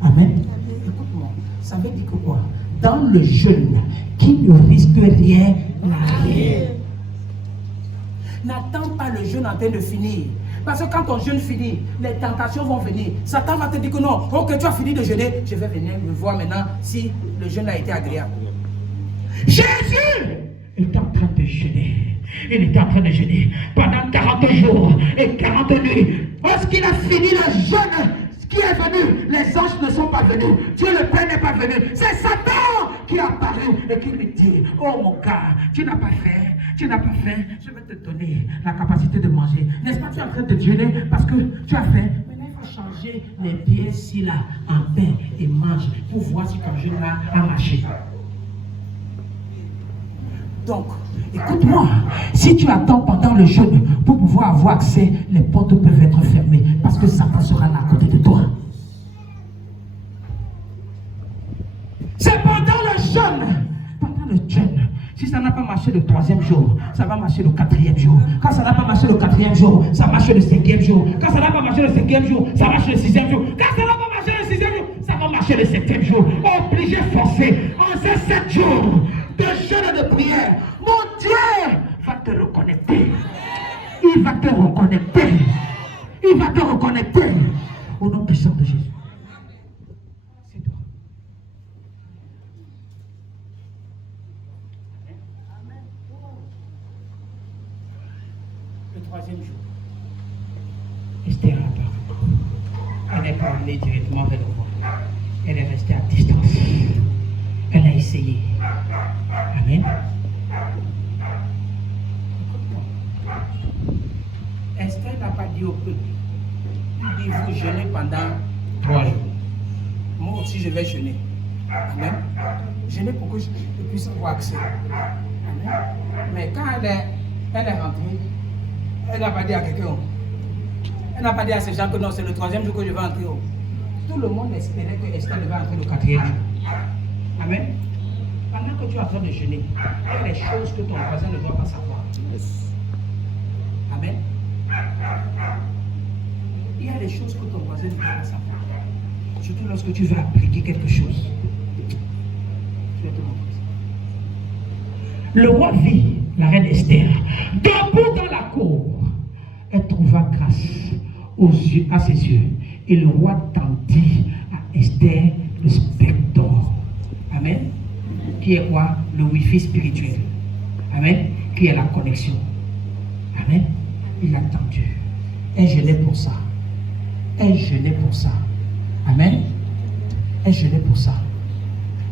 Amen. Écoute-moi, ça veut dire que quoi? Dans le jeûne, qui ne risque rien n'arrive. N'attends pas le jeûne en train de finir. Parce que quand ton jeûne finit, les tentations vont venir. Satan va te dire que non, ok, tu as fini de jeûner, je vais venir me voir maintenant si le jeûne a été agréable. Jésus est en train de jeûner. Il était en train de jeûner pendant 40 jours et 40 nuits. Lorsqu'il a fini le jeûne, qui est venu, les anges ne sont pas venus, Dieu le Père n'est pas venu, c'est Satan qui est apparu et qui lui dit, oh mon gars, tu n'as pas faim, je vais te donner la capacité de manger. N'est-ce pas, tu es en train de jeûner parce que tu as faim. Maintenant il faut changer les pieds ci là en pain et mange pour voir si ton jeûne là a marché. Donc, écoute-moi, si tu attends pendant le jeûne pour pouvoir avoir accès, les portes peuvent être fermées parce que Satan sera là à côté de toi. C'est pendant le jeûne, si ça n'a pas marché le 3e jour, ça va marcher le 4e jour. Quand ça n'a pas marché le 4e jour, ça marche le 5e jour. Quand ça n'a pas marché le 5e jour, ça marche le 6e jour. Quand ça n'a pas marché le 6e jour, ça va marcher le 7e jour. Obligé, forcé, en ces 7 jours de jeûne et de prière, mon Dieu va te reconnecter. Il va te reconnecter. Il va te reconnecter. Au nom puissant de Jésus. C'est toi. Le 3e jour, Esther a apparu. Elle n'est pas allée directement vers le roi. Elle est restée à distance. Elle a essayé. Amen. Esther n'a pas dit au peuple, il dit vous jeûnez pendant 3 jours. Moi aussi je vais jeûner. Amen. Jeûner pour que je puisse avoir accès. Amen. Mais quand elle est rentrée, elle n'a pas dit à quelqu'un. Elle n'a pas dit à ces gens que non, c'est le 3e jour que je vais entrer. Tout le monde espérait que Esther devait entrer le 4e jour. Amen. Pendant que tu es en train de jeûner, il y a des choses que ton voisin ne doit pas savoir. Amen. Il y a des choses que ton voisin ne doit pas savoir. Surtout lorsque tu veux appliquer quelque chose. Je vais te montrer ça. Le roi vit la reine Esther debout dans la cour. Elle trouva grâce à ses yeux. Et le roi tendit à Esther le spectre d'or. Amen. Qui est quoi? Le wifi spirituel. Amen. Qui est la connexion. Amen. Il a tendu. Elle jeûnait pour ça. Elle jeûnait pour ça. Amen. Elle jeûnait pour ça.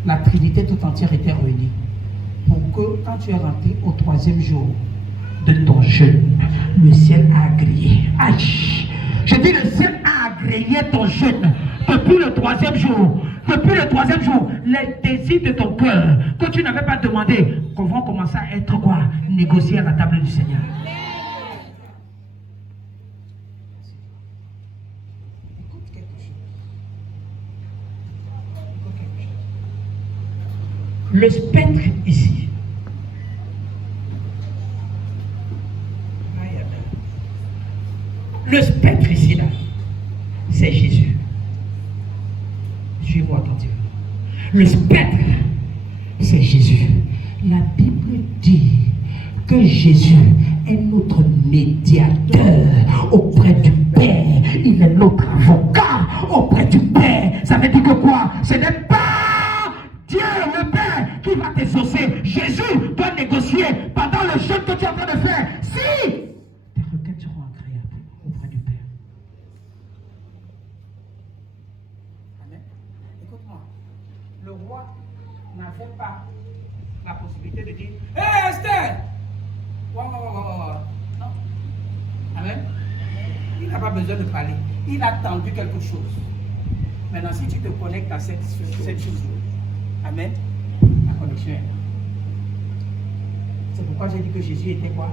La Trinité tout entière était réunie. Pour que quand tu es rentré au 3e jour de ton jeûne, le ciel a agréé. Aïe. Je dis le ciel a agréé ton jeûne depuis le 3e jour. Depuis le 3e jour, les désirs de ton cœur que tu n'avais pas demandé vont commencer à être quoi? Négociés à la table du Seigneur. Écoute quelque chose. Le spectre ici. Le spectre ici, là, c'est Jésus. Suis-moi attentivement. Le spectre, c'est Jésus. La Bible dit que Jésus est notre médiateur auprès du Père. Il est notre avocat auprès du Père. Ça veut dire que quoi? Ce n'est pas Dieu le Père qui va t'exaucer. Jésus doit négocier pendant le jeûne que tu es en train de faire. Si tes requêtes seront agréables auprès du Père. Amen. Écoute-moi. Le roi n'avait pas la possibilité de dire hé Esther! Non. Amen. Il n'a pas besoin de parler. Il a attendu quelque chose. Maintenant, si tu te connectes à cette chose-là, amen, la connexion est là. C'est pourquoi j'ai dit que Jésus était quoi?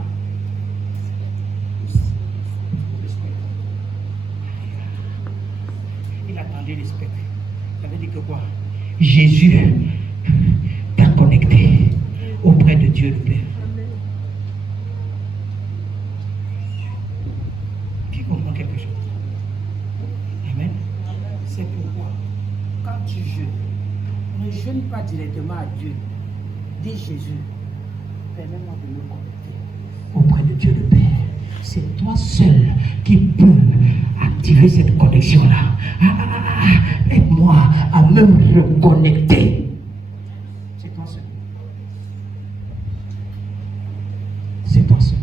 Le spectre. Il attendait le spectre. Ça veut dire que quoi? Jésus t'a connecté auprès de Dieu le Père. Qui comprend quelque chose? Amen. C'est pourquoi, quand tu jeûnes, ne jeûne pas directement à Dieu. Dis Jésus, permets-moi de me connecter auprès de Dieu le Père. C'est toi seul qui peux activer cette connexion-là. Aide-moi à me reconnecter. C'est toi seul. C'est toi seul.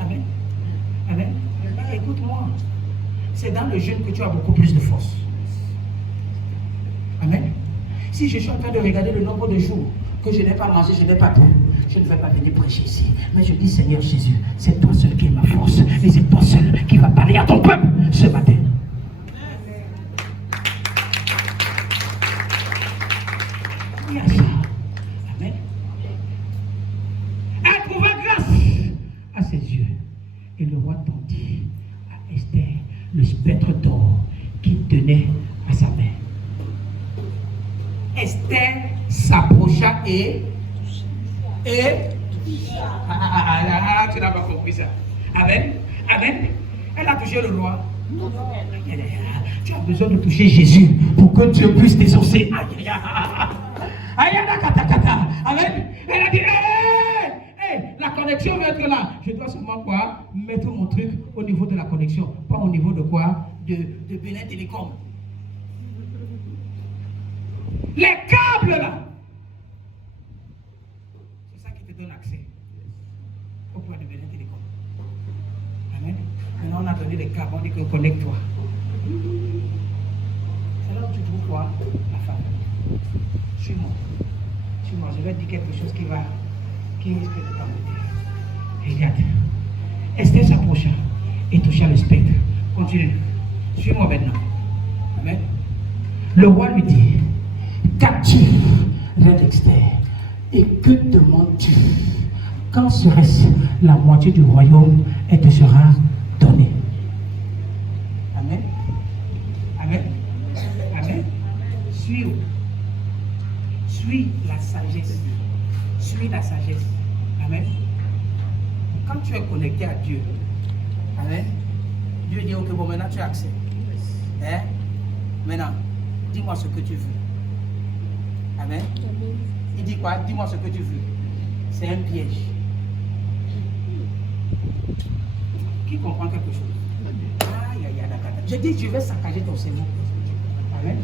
Amen. Amen. Écoute-moi. C'est dans le jeûne que tu as beaucoup plus de force. Amen. Si je suis en train de regarder le nombre de jours que je n'ai pas mangé, je n'ai pas bu, je ne vais pas venir prêcher ici. Mais je dis, Seigneur Jésus, c'est toi seul qui est ma force. Et c'est toi seul qui va parler à ton peuple ce matin. Il y a ça. Amen. Elle trouva grâce à ses yeux. Et le roi tendit à Esther le spectre d'or qui tenait à sa main. Esther s'approcha et tu n'as pas compris ça. Amen. Amen. Elle a touché le roi. Tu as besoin de toucher Jésus pour que Dieu puisse t'exaucer. Amen. Elle a dit la connexion va être là. Je dois seulement quoi? Mettre mon truc au niveau de la connexion. Pas au niveau de quoi? De Bénin Télécom. Les câbles là. C'est ça qui te donne accès au point de Bénin Télécom. Amen. Maintenant on a donné les câbles, on dit que connecte-toi. C'est là où tu trouves quoi? La femme. Suis-moi. Suis-moi. Je vais te dire quelque chose qui risque de t'embêter. Regarde. Esther s'approcha et toucha le spectre. Continue. Suis-moi maintenant. Amen. Le roi lui dit, qu'as-tu, reine Esther, et que demandes-tu? Quand serait-ce la moitié du royaume et te sera donnée? Amen. Amen. Amen. Suis la sagesse. Suis la sagesse. Amen. Quand tu es connecté à Dieu, amen, Dieu dit, ok, bon, maintenant tu as accès. Hein? Maintenant, dis-moi ce que tu veux. Amen. Il dit quoi? Dis-moi ce que tu veux. C'est un piège. Qui comprend quelque chose? Je dis, je vais saccager ton Seigneur. Amen.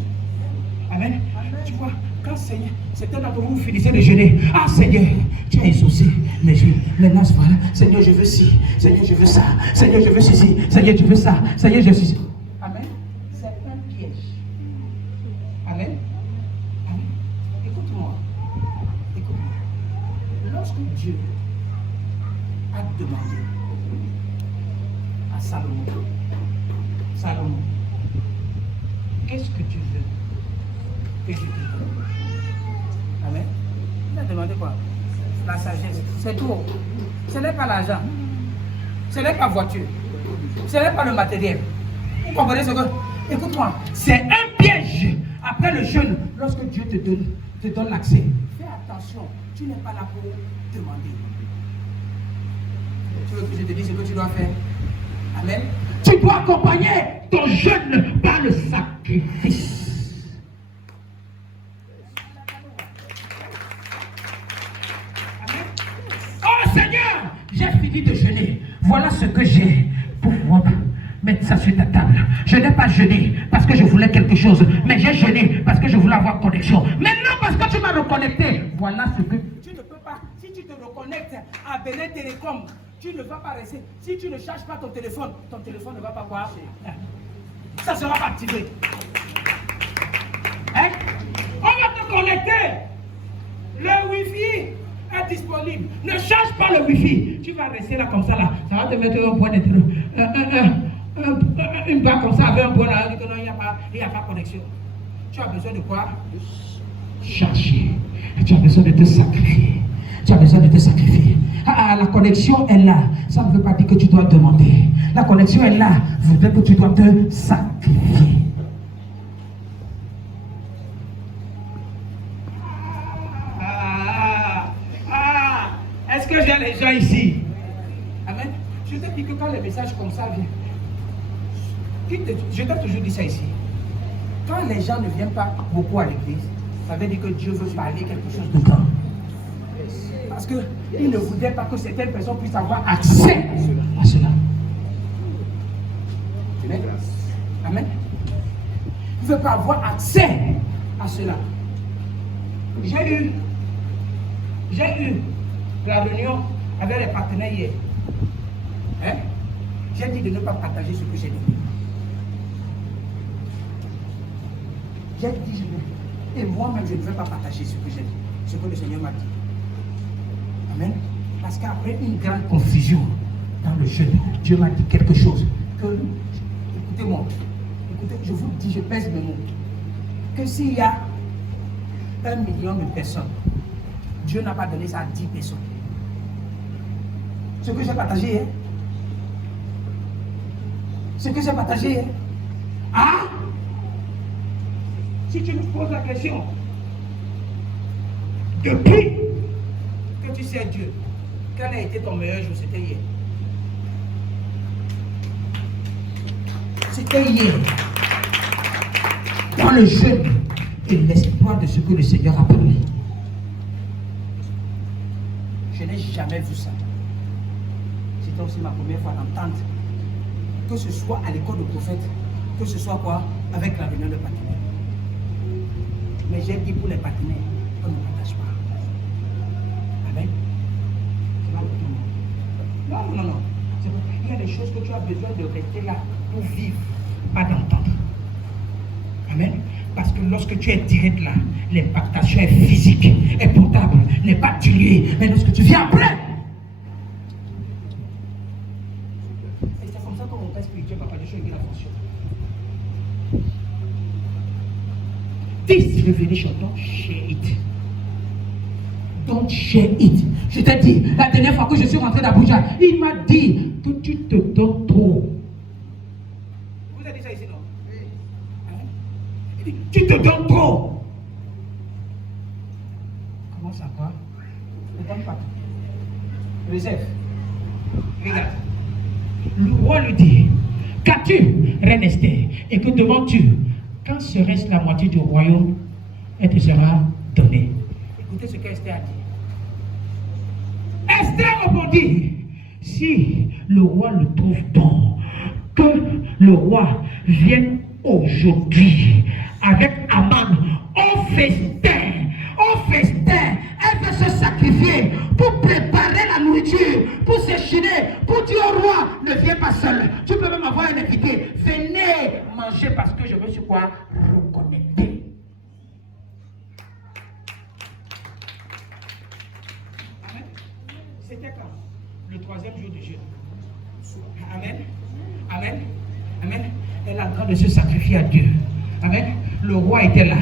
Amen. Tu vois, quand Seigneur, certains d'entre vous finissez de jeûner. Ah Seigneur, tu as exaucé mes jeûnes. Maintenant, voilà. Seigneur, je veux ci. Seigneur, je veux ça. Seigneur, je veux ceci. Seigneur, je veux ça. Seigneur, je veux ceci. Amen. C'est un piège. Amen. Amen. Écoute-moi. Écoute-moi. Lorsque Dieu a demandé à Salomon, qu'est-ce que tu veux que je te donne? Amen. Il a demandé quoi? La sagesse. C'est tout. Ce n'est pas l'argent. Ce n'est pas voiture. Ce n'est pas le matériel. Vous comprenez ce que... Écoute-moi. C'est un piège. Après le jeûne, lorsque Dieu te donne l'accès, fais attention. Tu n'es pas là pour demander. Tu veux que je te dise ce que tu dois faire? Amen. Tu dois accompagner ton jeûne par le sacrifice. Amen. Oh Seigneur, j'ai fini de jeûner. Voilà ce que j'ai pour pouvoir mettre ça sur ta table. Je n'ai pas jeûné parce que je voulais quelque chose, mais j'ai jeûné parce que je voulais avoir connexion. Maintenant, parce que tu m'as reconnecté, voilà ce que... Tu ne peux pas, si tu te reconnectes à Benin Télécom, tu ne vas pas rester. Si tu ne charges pas ton téléphone ne va pas voir. Ça ne sera pas activé. Hein? On va te connecter. Le Wi-Fi est disponible. Ne change pas le Wi-Fi. Tu vas rester là comme ça là. Ça va te mettre un point une barre comme ça avec un point là. Il n'y a pas de connexion. Tu as besoin de quoi? Chercher. Tu as besoin de te sacrifier. Tu as besoin de te sacrifier. La connexion est là. Ça ne veut pas dire que tu dois demander. La connexion est là. Vous veut dire que tu dois te sacrifier. Est-ce que j'ai les gens ici? Amen. Je te dis que quand les messages comme ça viennent, je t'ai toujours dit ça ici. Quand les gens ne viennent pas beaucoup à l'église, ça veut dire que Dieu veut parler quelque chose de grand. Parce qu'il ne voudrait pas que certaines personnes puissent avoir accès à cela. Amen. Il ne veut pas avoir accès à cela. J'ai eu la réunion avec les partenaires hier. Hein? J'ai dit de ne pas partager ce que j'ai dit. J'ai dit, et moi-même, je ne vais pas partager ce que j'ai dit, ce que le Seigneur m'a dit. Amen. Parce qu'après une grande confusion dans le jeûne, Dieu m'a dit quelque chose. Écoutez-moi, écoutez, je vous dis, je pèse mes mots. Que s'il y a 1 million de personnes, Dieu n'a pas donné ça à 10 personnes. Ce que j'ai partagé, hein? Ce que j'ai partagé, hein? Ah! Si tu me poses la question, depuis que tu sais Dieu, quel a été ton meilleur jour? C'était hier. C'était hier. Dans le jeûne et l'espoir de ce que le Seigneur a parlé. Je n'ai jamais vu ça. C'était aussi ma première fois d'entendre. Que ce soit à l'école de prophète, que ce soit quoi, avec la réunion de partenaires. Mais j'ai dit pour les partenaires, on ne partage pas. Amen. Non. Il y a des choses que tu as besoin de rester là pour vivre, pas d'entendre. Amen. Parce que lorsque tu es direct là, l'impactation est physique, est potable, n'est pas diluée. Mais lorsque tu viens après, et c'est comme ça que mon père spirituel, papa, je suis avec la fonction. This revelation, don't share it. Don't share it. Je t'ai dit, la dernière fois que je suis rentré d'Abuja, il m'a dit que tu te donnes trop. Vous avez dit ça ici, non? Oui. Il dit, tu te donnes trop. Comment ça quoi? Ne donne pas. Joseph, regarde. Le roi lui dit, qu'as-tu, reine Esther? Et que demandes-tu? Quand serait-ce la moitié du royaume, elle te sera donnée. Écoutez ce qu'Esther a dit. Esther répondit, si le roi le trouve bon, que le roi vienne aujourd'hui avec Aman au festin. Elle veut se sacrifier pour préparer la nourriture, pour s'échiner, pour dire au roi, ne viens pas seul. Tu peux même avoir un invité. Venez manger parce que je me suis quoi? Reconnecter. Amen. C'était quand? Le 3e jour du jeûne. Amen. Amen. Amen. Elle a le droit de se sacrifier à Dieu. Amen. Le roi était là,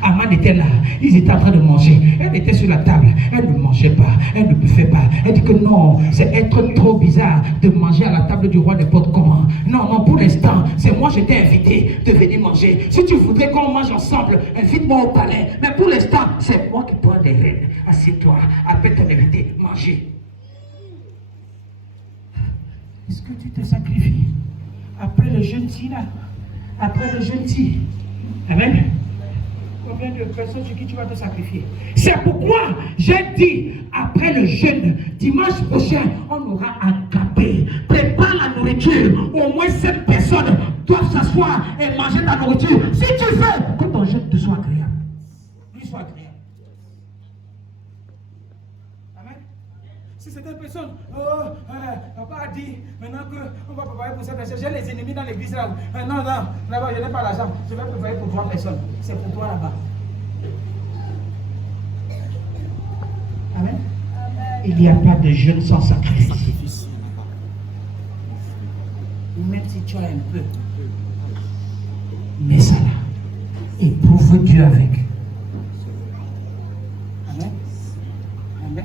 Aman était là, ils étaient en train de manger. Elle était sur la table, elle ne mangeait pas, elle ne buvait pas. Elle dit que non, c'est être trop bizarre de manger à la table du roi n'importe comment. Non, pour l'instant, c'est moi je t'ai invité de venir manger. Si tu voudrais qu'on mange ensemble, invite-moi au palais. Mais pour l'instant, c'est moi qui prends des rênes. Assieds-toi, appelle ton invité, manger. Est-ce que tu te sacrifies après le jeûne là? Après le jeûne Amen. Combien de personnes sur qui tu vas te sacrifier? C'est pourquoi j'ai dit, après le jeûne, dimanche prochain, on aura agapé. Prépare la nourriture. Au moins 7 personnes doivent s'asseoir et manger ta nourriture. Si tu veux que ton jeûne te soit agréable. Lui soit agréable. Amen. Si certaines personnes, papa a dit, maintenant qu'on va préparer pour cette personne, j'ai les ennemis dans l'église là. Non, là-bas, je n'ai pas l'argent. Je vais préparer pour 3 personnes. C'est pour toi là-bas. Amen. Il n'y a pas de jeûne sans sacrifice. Même si tu as un peu, mets ça là. Éprouve Dieu avec. Amen. Amen.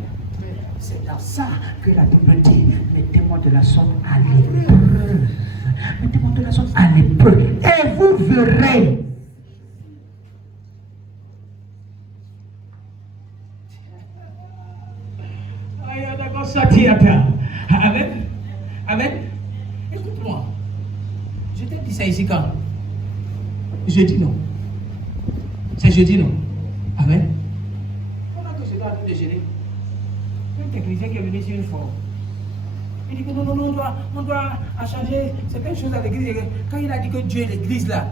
C'est dans ça que la Bible dit, mettez-moi de la sorte à l'épreuve. Mettez-moi de la sorte à l'épreuve. Et vous verrez. Amen. Amen. Écoute-moi. Je t'ai dit ça ici quand? Jeudi non. C'est jeudi non. Amen. Pendant que je dois aller déjeuner, un technicien qui est venu sur une fois. Il dit que non, on doit changer certaines choses à l'église. Quand il a dit que Dieu est l'église là,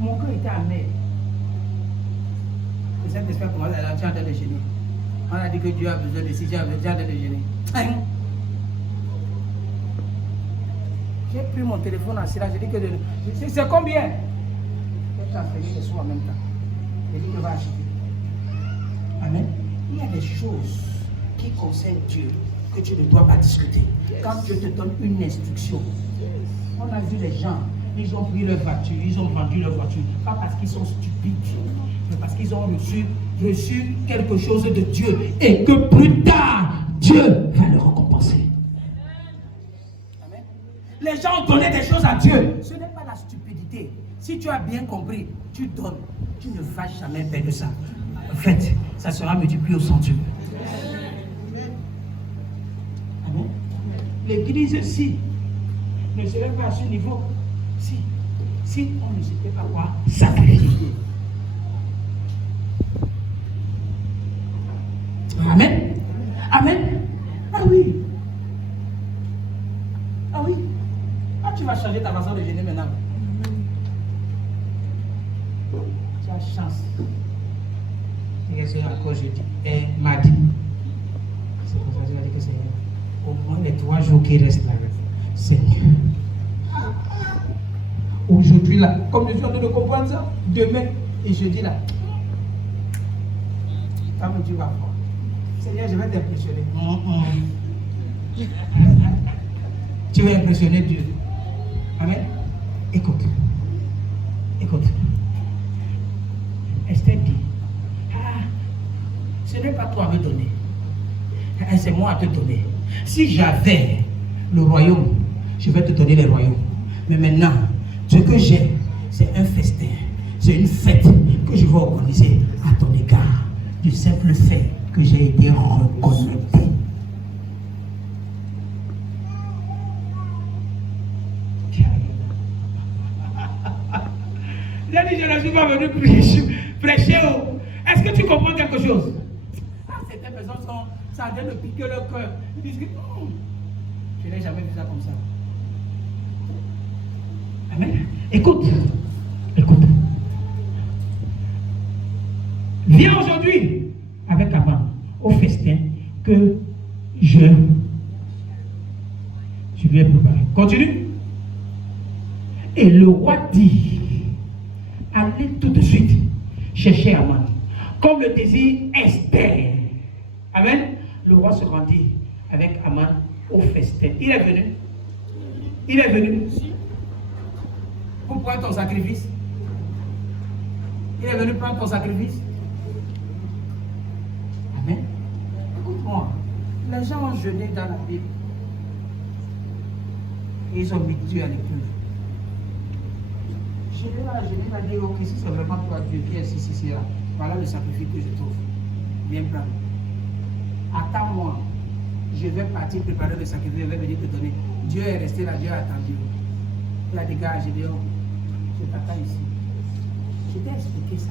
mon cœur était amer. Le Saint-Esprit commence à aller en déjeuner. On a dit que Dieu a besoin de si Dieu a besoin de déjeuner. J'ai pris mon téléphone à cela, j'ai dit que c'est combien? J'ai transféré les sous en même temps. J'ai dit que va acheter. Amen. Il y a des choses qui concernent Dieu que tu ne dois pas discuter. Quand Dieu te donne une instruction, on a vu les gens, ils ont pris leur voiture, ils ont vendu leur voiture, pas parce qu'ils sont stupides, mais parce qu'ils ont reçu quelque chose de Dieu et que plus tard, Dieu va le récompenser. Amen. Les gens ont donné des choses à Dieu. Ce n'est pas la stupidité. Si tu as bien compris, tu donnes. Tu ne vas jamais perdre ça. En fait, ça sera multiplié au centuple. Amen. L'église, si, ne serait pas à ce niveau. Si on ne s'était pas quoi sacrifier. Amen. Amen. Ah oui. Ah oui. Ah, tu vas changer ta façon de gêner maintenant. Tu as chance. Et c'est encore jeudi. Et mardi. C'est pour ça que je vais dire que c'est au moins les 3 jours qui restent là. Seigneur. Aujourd'hui là, comme je suis en train de comprendre ça, demain et jeudi là. Comme tu vas voir. Seigneur, je vais t'impressionner. Tu vas impressionner Dieu. Amen. Écoute. Esther dit, ce n'est pas toi à me donner. C'est moi à te donner. Si j'avais le royaume, je vais te donner le royaume. Mais maintenant, ce que j'ai, c'est un festin. C'est une fête que je vais organiser à ton égard. Du simple fait que j'ai été reconnecté. J'ai dit, je ne suis pas venu prêcher. Est-ce que tu comprends quelque chose? Certaines personnes sont en train de piquer leur cœur. Ils disent que je n'ai jamais vu ça comme ça. Amen. Écoute. Viens aujourd'hui avec Aman au festin que je lui ai préparé. Continue. Et le roi dit, allez tout de suite chercher Aman. Comme le désir Esther. Amen. Le roi se rendit avec Aman au festin. Il est venu. Pour prendre ton sacrifice. Il est venu prendre ton sacrifice. Amen. Écoute-moi. Les gens ont jeûné dans la Bible. Et ils ont mis Dieu à l'épreuve. Je vais dire, ok, si c'est vraiment toi Dieu, viens ici, là. Voilà le sacrifice que je trouve. Viens prendre. Attends-moi. Je vais partir préparer le sacrifice, je vais venir te donner. Dieu est resté là, Dieu a attendu. Il a dit, gars, j'ai dit, oh, je t'attends ici. Je t'ai expliqué ça.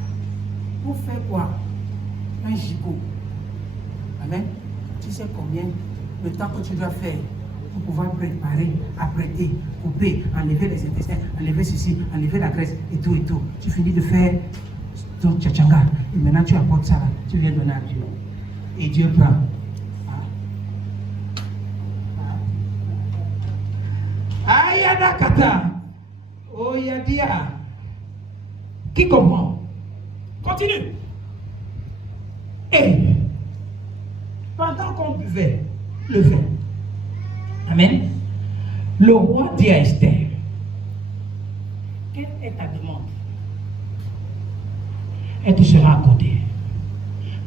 Pour faire quoi? Un gigot. Amen. Tu sais combien le temps que tu dois faire pour pouvoir préparer, apprêter, couper, enlever les intestins, enlever ceci, enlever la graisse et tout et tout. Tu finis de faire ton tchachanga et maintenant tu apportes ça là. Tu viens donner à Dieu. Et Dieu prend. Ayadakata. Oyadia. Qui comprend? Continue. Et pendant qu'on buvait le vin, amen, le roi dit à Esther, quelle est ta demande? Elle te sera accordée.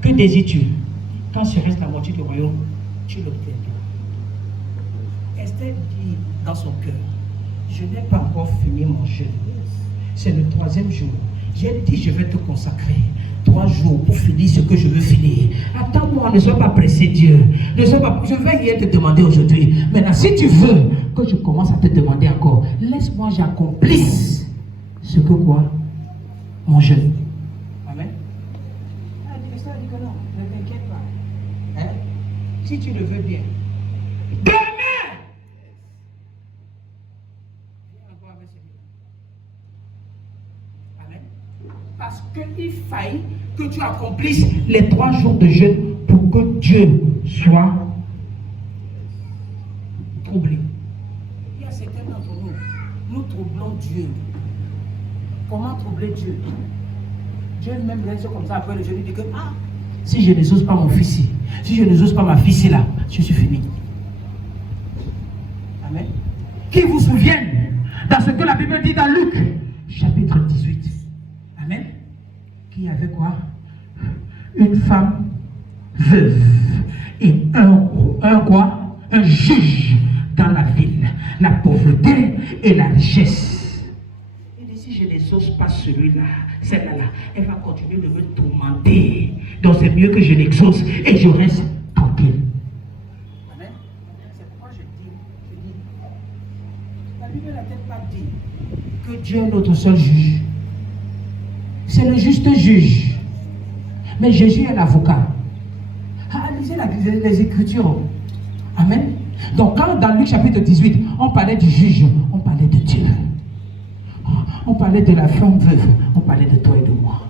Que désires-tu? Quand se reste la moitié du royaume, tu l'obtiendras. Esther dit dans son cœur, je n'ai pas encore fini mon jeûne. C'est le 3e jour. J'ai dit, je vais te consacrer 3 jours pour finir ce que je veux finir. Attends-moi, ne sois pas pressé, Dieu. Ne sois pas... Je vais rien te demander aujourd'hui. Maintenant, si tu veux que je commence à te demander encore, laisse-moi j'accomplisse ce que quoi? Mon jeûne. Amen. Ça dit que non, ne t'inquiète pas. Hein? Si tu le veux bien. Demain! Parce qu'il faille que tu accomplisses les 3 jours de jeûne pour que Dieu soit troublé. Il y a certains d'entre nous, nous troublons Dieu. Comment troubler Dieu? Dieu même reste comme ça après le jeûne, il dit que si je n'exauce pas mon fils ici, si je n'exauce pas ma fille ici là, je suis fini. Amen. Qui vous souvienne dans ce que la Bible dit dans Luc, chapitre 18. Amen. Qui avait quoi? Une femme veuve et un quoi? Un juge dans la ville. La pauvreté et la richesse. Il dit, si je n'exauce pas celui-là, celle-là, elle va continuer de me tourmenter. Donc c'est mieux que je l'exauce et je reste tranquille. Amen. C'est pourquoi je dis, la Bible n'a-t-elle pas dit que Dieu est notre seul juge? C'est le juste juge. Mais Jésus est l'avocat. Lisez les Écritures. Amen. Donc quand dans Luc chapitre 18, on parlait du juge, on parlait de Dieu. On parlait de la femme veuve, on parlait de toi et de moi.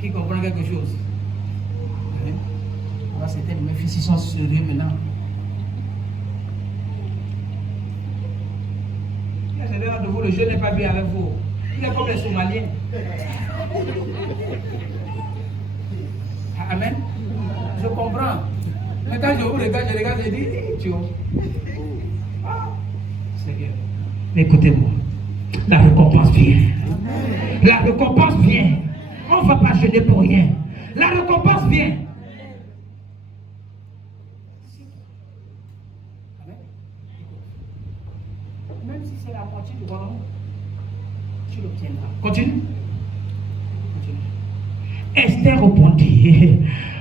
Qui comprend quelque chose? C'était mes fils, ils sont sérieux maintenant. C'est l'heure de vous, le jeu n'est pas bien avec vous. Il est comme les Somaliens. Amen. Je comprends. Mais quand je vous regarde, je dis, tu vois. Seigneur. Écoutez-moi. La récompense vient. La récompense vient. On ne va pas jeûner pour rien. La récompense vient. Même si c'est la moitié du royaume, tu l'obtiendras. Continue. Esther répondit,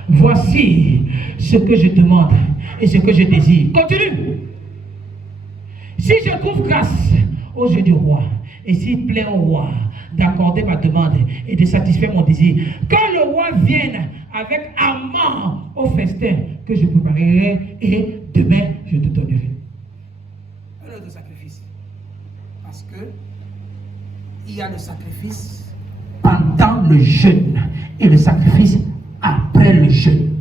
voici ce que je demande et ce que je désire. Continue. Si je trouve grâce aux yeux du roi, et s'il plaît au roi d'accorder ma demande et de satisfaire mon désir, quand le roi vienne avec amant au festin que je préparerai, et demain je te donnerai un autre sacrifice. Parce que il y a le sacrifice pendant le jeûne et le sacrifice après le jeûne.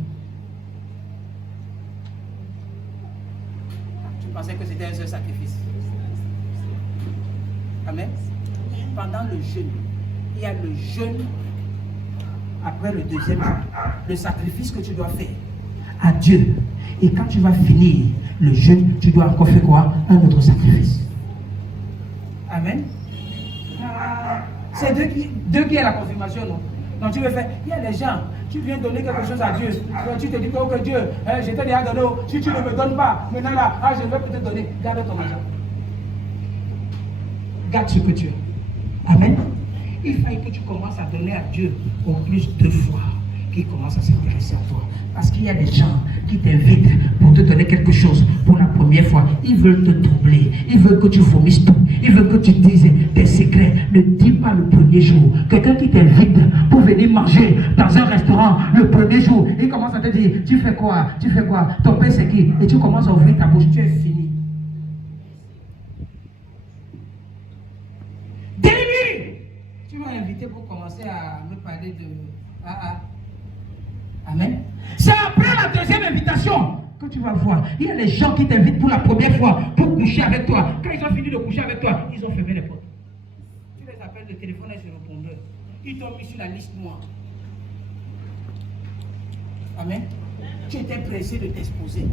Tu pensais que c'était un seul sacrifice? Amen. Pendant le jeûne, il y a le jeûne après le 2e jour, le sacrifice que tu dois faire à Dieu. Et quand tu vas finir le jeûne, tu dois encore faire quoi? Un autre sacrifice. Amen. C'est Dieu qui est la confirmation, non? Donc tu veux faire, il y a des gens, tu viens donner quelque chose à Dieu, tu te dis que Dieu, je t'ai déjà donné, si tu ne me donnes pas, maintenant là, je vais peut-être donner, garde ton argent. Garde ce que tu as. Amen. Il fallait que tu commences à donner à Dieu au plus 2 fois qu'il commence à s'intéresser à toi. Parce qu'il y a des gens qui t'invitent pour te donner quelque chose pour la première fois. Ils veulent te troubler. Ils veulent que tu vomisses tout. Ils veulent que tu dises tes secrets. Ne dis pas le premier jour. Quelqu'un qui t'invite pour venir manger dans un restaurant le premier jour, il commence à te dire, tu fais quoi? Tu fais quoi? Ton père c'est qui? Et tu commences à ouvrir ta bouche. Tu es fini. Délivre! Tu m'as invité pour commencer à me parler de... Amen. C'est après la deuxième invitation que tu vas voir. Il y a les gens qui t'invitent pour la première fois pour coucher avec toi. Quand ils ont fini de coucher avec toi, ils ont fermé les portes. Tu les appelles, le téléphone est sur le répondeur. Ils t'ont mis sur la liste noire. Amen. Tu étais pressé de t'exposer.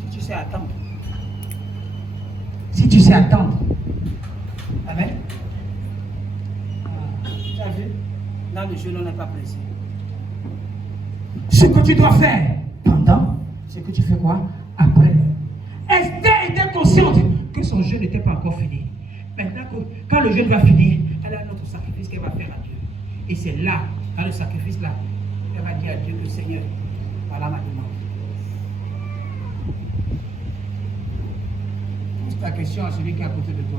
Si tu sais attendre. Si tu sais attendre. Amen. Tu as vu? Dans le jeu, on n'est pas pressé. Ce que tu dois faire pendant, c'est que tu fais quoi? Après. Esther était consciente que son jeûne n'était pas encore fini. Maintenant, quand le jeûne va finir, elle a un autre sacrifice qu'elle va faire à Dieu. Et c'est là, dans le sacrifice-là, elle va dire à Dieu que Seigneur, voilà ma demande. Pose ta question à celui qui est à côté de toi.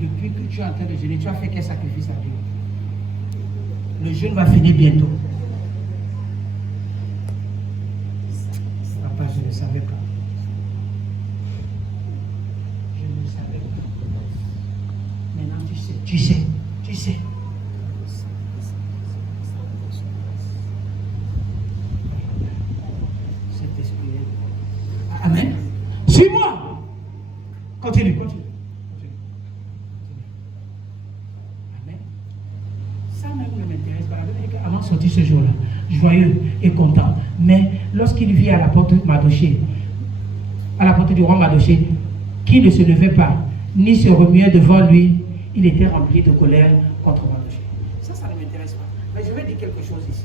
Depuis que tu es en train de jeûner, tu as fait quel sacrifice à Dieu? Le jeûne va finir bientôt. Papa, je ne savais pas. Je ne savais pas. Maintenant, tu sais. Tu sais. Tu sais. Cet esprit. Amen. Suis-moi. Continue, continue. Avant de sortir ce jour-là, joyeux et content. Mais lorsqu'il vit à la porte de Mardochée, à la porte du roi Mardochée, qui ne se levait pas, ni se remuait devant lui, il était rempli de colère contre Mardochée. Ça ne m'intéresse pas. Mais je vais dire quelque chose ici.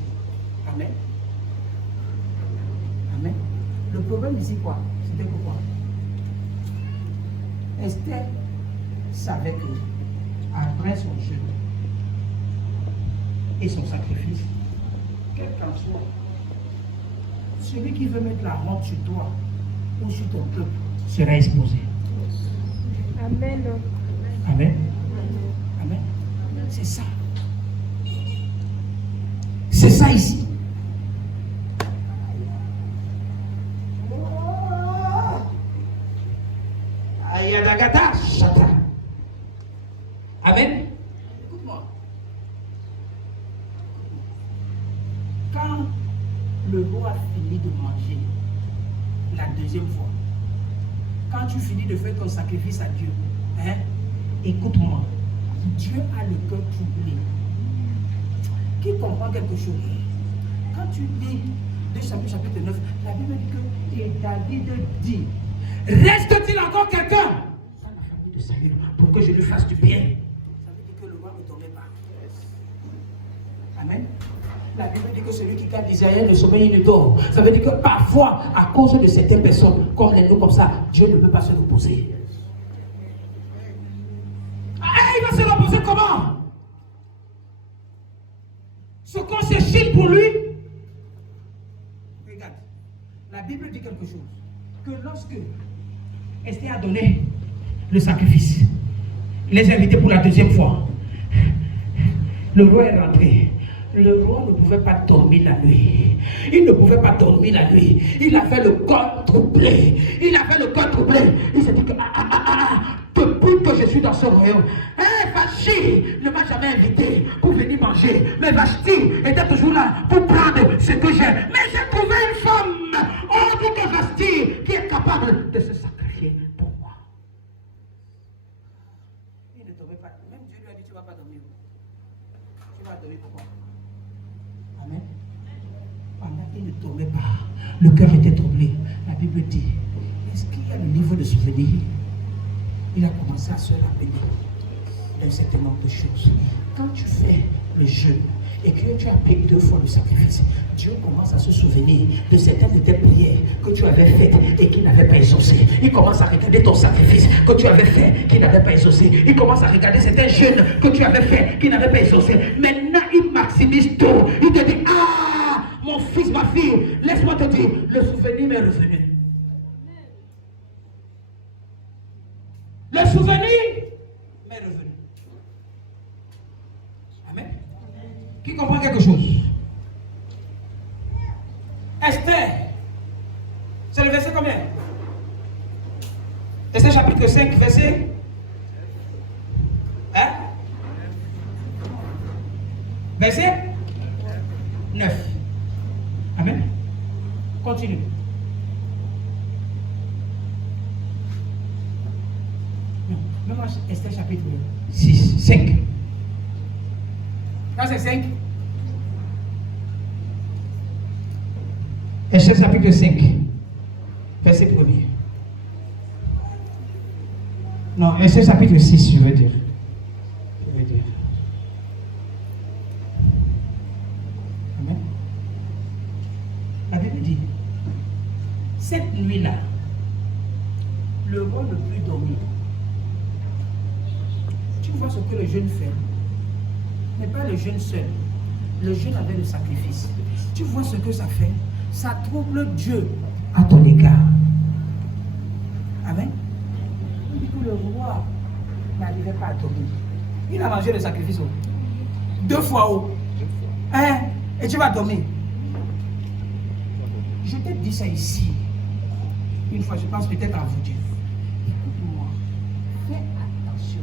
Amen. Amen. Le problème ici, quoi? C'était pourquoi? Esther savait que, après son jeûne, et son sacrifice, quel qu'en soit, celui qui veut mettre la honte sur toi ou sur ton peuple sera exposé. Amen. Amen. Amen. C'est ça. C'est ça ici. Ayadagata Shata. Amen. Écoute-moi. Quand le roi a fini de manger la deuxième fois, quand tu finis de faire ton sacrifice à Dieu, hein, écoute-moi, Dieu a le cœur troublé. Qui comprend quelque chose? Quand tu lis 2 Samuel chapitre 9, la Bible dit que et David dit, reste-t-il encore quelqu'un dans la famille de Saül pour que je lui fasse du bien? Ça veut dire que le roi ne tombait pas. Amen. La Bible dit que celui qui garde Israël ne sommeille, il ne dort. Ça veut dire que parfois, à cause de certaines personnes, comme les nous comme ça, Dieu ne peut pas se reposer. Il va se reposer comment? Ce qu'on s'échine pour lui. Regarde, la Bible dit quelque chose. Que lorsque Esther a donné le sacrifice, il les a invités pour la deuxième fois. Le roi est rentré. Le roi ne pouvait pas dormir la nuit. Il ne pouvait pas dormir la nuit. Il a fait le corps troublé. Il a fait le corps troublé. Il s'est dit que depuis que je suis dans ce royaume, Vashti ne m'a jamais invité pour venir manger. Mais Vashti était toujours là pour prendre ce que j'ai. Mais j'ai trouvé une femme autre que Vashti qui est capable de se sacrifier pour moi. Il ne dormait pas. Même Dieu lui a dit, tu ne vas pas dormir. Tu vas dormir pour moi. Amen. Pendant qu'il ne dormait pas, le cœur était troublé. La Bible dit, est-ce qu'il y a le livre de souvenirs? Il a commencé à se rappeler d'un certain nombre de choses. Quand tu fais le jeûne et que tu appliques 2 fois le sacrifice, Dieu commence à se souvenir de certaines de tes prières que tu avais faites et qui n'avaient pas exaucé. Il commence à regarder ton sacrifice que tu avais fait qui n'avait pas exaucé. Il commence à regarder certains jeûnes que tu avais fait qui n'avaient pas exaucé. Maintenant, il maximise tout. Il te dit, ah, mon fils, ma fille, laisse-moi te dire, le souvenir m'est revenu. Le souvenir m'est revenu. Amen. Qui comprend quelque chose? Esther, c'est le verset combien? Esther chapitre 5, verset? Hein? Verset 9. Amen. Continue. Non, même moi, Esther chapitre 6, 5. Là, c'est 5. Esther chapitre 5, verset 1er. Non, Esther chapitre 6, je veux dire. Amen. La Bible dit, cette nuit-là, le roi ne put dormir. Tu vois ce que le jeûne fait. Mais pas le jeûne seul. Le jeûne avec le sacrifice. Tu vois ce que ça fait. Ça trouble Dieu à ton égard. Amen. On dit que le roi n'arrivait pas à dormir. Il a mangé le sacrifice 2 fois haut. Hein? Et tu vas dormir. Je t'ai dit ça ici. Une fois, je pense peut-être à vous dire. Écoute-moi, fais attention.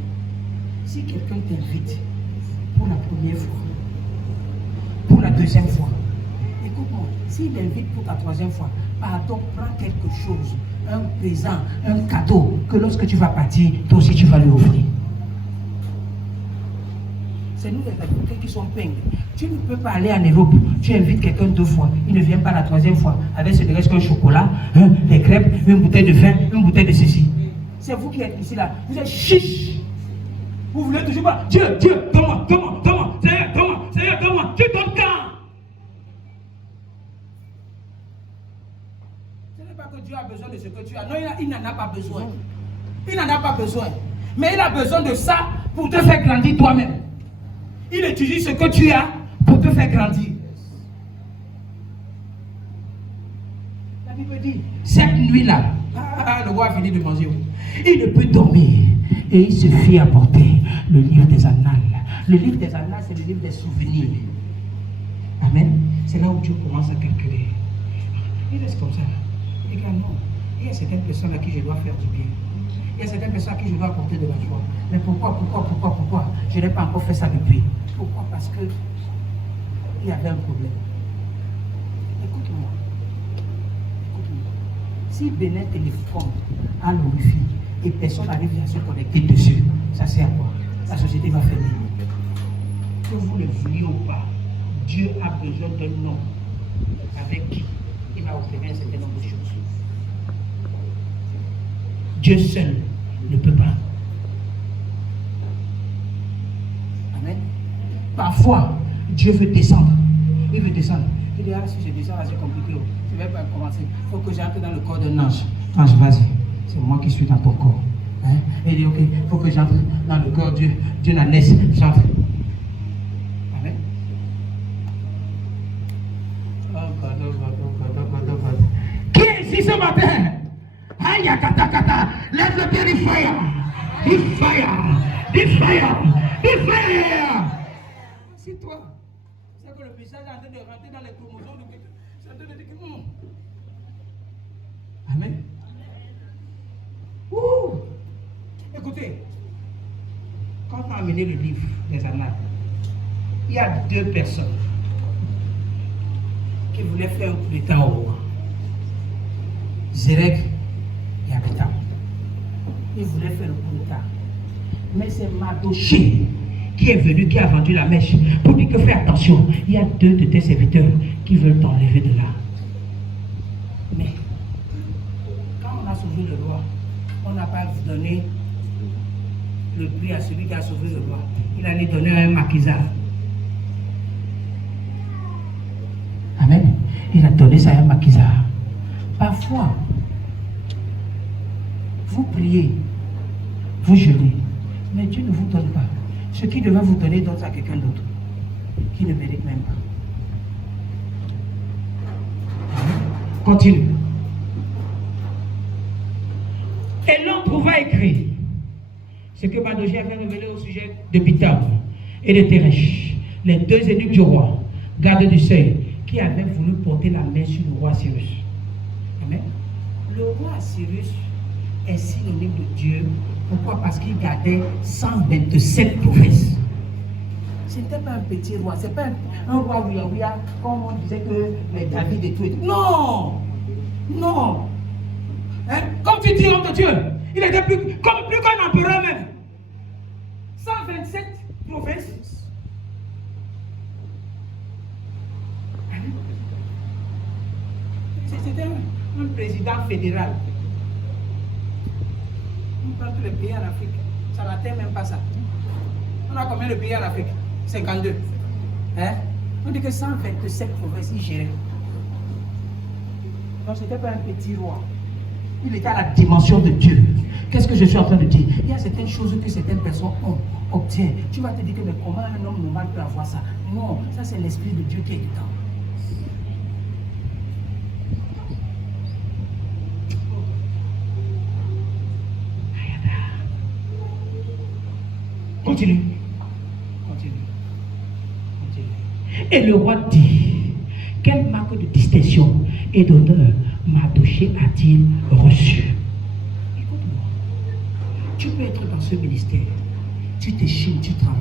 Si quelqu'un t'invite pour la première fois, pour la deuxième fois, écoute-moi, s'il t'invite pour ta 3e fois, pardon, prends quelque chose, un présent, un cadeau, que lorsque tu vas partir, toi aussi tu vas lui offrir. C'est nous les Africains qui sont peints. Tu ne peux pas aller en Europe, tu invites quelqu'un 2 fois, il ne vient pas la 3e fois, avec ce ne reste qu'un chocolat, des crêpes, une bouteille de vin, une bouteille de ceci. C'est vous qui êtes ici là, vous êtes chiche. Vous voulez toujours pas, Dieu, donne-moi, Seigneur, donne-moi, tu donnes quand? Ce n'est pas que Dieu a besoin de ce que tu as, non, il n'en a pas besoin. Il n'en a pas besoin. Mais il a besoin de ça pour te faire grandir toi-même. Il utilise ce que tu as pour te faire grandir. La Bible dit, cette nuit-là, le roi a fini de manger. Il ne peut dormir. Et il se fit apporter le livre des annales. Le livre des annales, c'est le livre des souvenirs. Amen. C'est là où Dieu commence à calculer. Il reste comme ça. Également, il y a certaines personnes à qui je dois faire du bien. Il y a certaines personnes à qui je dois apporter de la joie. Mais pourquoi je n'ai pas encore fait ça depuis? Pourquoi? Parce que il y avait un problème. Écoute-moi. Si Bénin téléphone à l'orifie et personne n'arrive à se connecter dessus, ça sert à quoi? La société va fermer. Que vous le vouliez ou pas, Dieu a besoin d'un homme avec qui il va opérer un certain nombre de choses. Dieu seul ne peut pas. Amen. Parfois, Dieu veut descendre. Il veut descendre. Il dit, si je descends, c'est compliqué. Je ne vais pas commencer. Il faut que j'entre dans le corps d'un ange. Ange, vas-y. C'est moi qui suis dans ton corps. Hein? Il dit, ok, il faut que j'entre dans le corps Dieu n'en laisse. J'entre. Amen. Qui est ici ce matin? Aïe, kata kata. Lève le pied, du fire. Du fire. C'est toi. C'est que le message est en train de rentrer dans les chromosomes de quelqu'un. C'est en train de dire que non. Amen. Ouh. Écoutez, quand on a amené le livre des annales, il y a 2 personnes qui voulaient faire un coup d'état au roi. Zérek et Abitam. Ils voulaient faire le coup d'état. Mais c'est Mardoché qui est venu, qui a vendu la mèche pour dire que fais attention, il y a 2 de tes serviteurs qui veulent t'enlever de là. Mais quand on a sauvé le roi, on n'a pas donné le prix à celui qui a sauvé le roi. Il allait donner à un maquisard. Amen. Il a donné ça à Makiza. Parfois, vous priez, vous jeûnez, mais Dieu ne vous donne pas. Ce qui devait vous donner donne à quelqu'un d'autre, qui ne mérite même pas. Continue. Et l'on trouva écrit ce que Mardochée avait révélé au sujet de Bitam et de Teresh, les deux eunuques du roi, gardes du seuil, qui avaient voulu porter la main sur le roi Cyrus. Amen. Le roi Cyrus est synonyme de Dieu. Pourquoi? Parce qu'il gardait 127 provinces. Ce n'était pas un petit roi, ce n'est pas un roi ouïa, comme on disait que les David et tout. Non! Non! Hein? Comme tu dis, homme de Dieu, il était plus qu'un empereur même. 127 provinces. C'était un président fédéral. On parle tous les pays en Afrique. Ça n'atteint même pas ça. On a combien de pays en Afrique? 52. Hein? On dit que 127 provinces, il gérait. Donc ce n'était pas un petit roi. Il était à la dimension de Dieu. Qu'est-ce que je suis en train de dire? Il y a certaines choses que certaines personnes obtiennent. Tu vas te dire que mais comment un homme normal peut avoir ça? Non, ça c'est l'Esprit de Dieu qui est dedans. Continue. Continue. Continue. Et le roi dit, quelle marque de distinction et d'honneur Mardochée a-t-il reçu? Écoute-moi. Tu peux être dans ce ministère. Tu t'échines, tu travailles.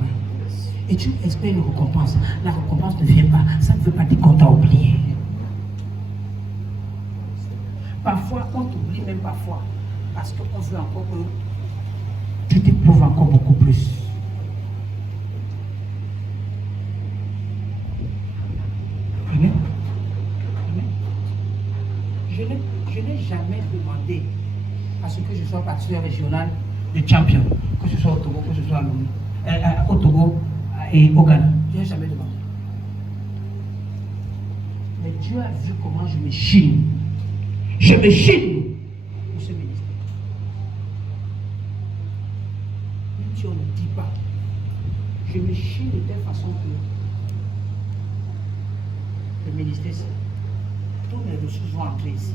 Et tu espères une récompense. La récompense ne vient pas. Ça ne veut pas dire qu'on t'a oublié. Parfois, on t'oublie même parfois. Parce qu'on veut encore que tu t'éprouves encore beaucoup plus. Amen. Amen. Je n'ai jamais demandé à ce que je sois pasteur régional de champion, que ce soit au Togo, que ce soit au Togo et au Ghana. Je n'ai jamais demandé. Mais Dieu a vu comment je me chine. Je me chine pour ce ministère. Même si on ne dit pas, je me chine de telle façon que le ministère, toutes les ressources vont entrer ici.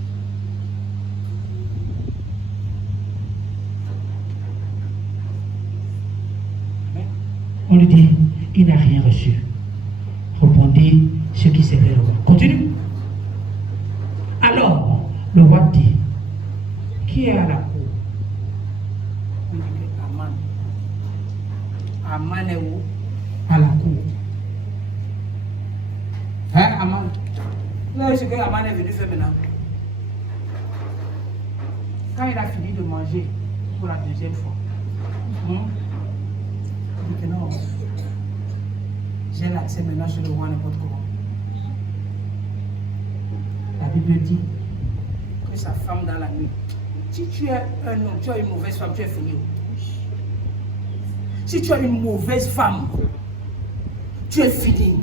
On lui dit, il n'a rien reçu. Répondez ce qui s'est fait le roi. Continue. Alors, le roi dit, qui est à la cour? Il dit que Aman. Aman est où? À la cour. Hein, Aman? Là, ce que Aman est venu faire maintenant. Quand il a fini de manger pour la deuxième fois, il dit que non, j'ai l'accès maintenant sur le roi n'importe comment. La Bible dit que sa femme dans la nuit, si tu es un homme, tu as une mauvaise femme, tu es fini. Si tu as une mauvaise femme, tu es fini.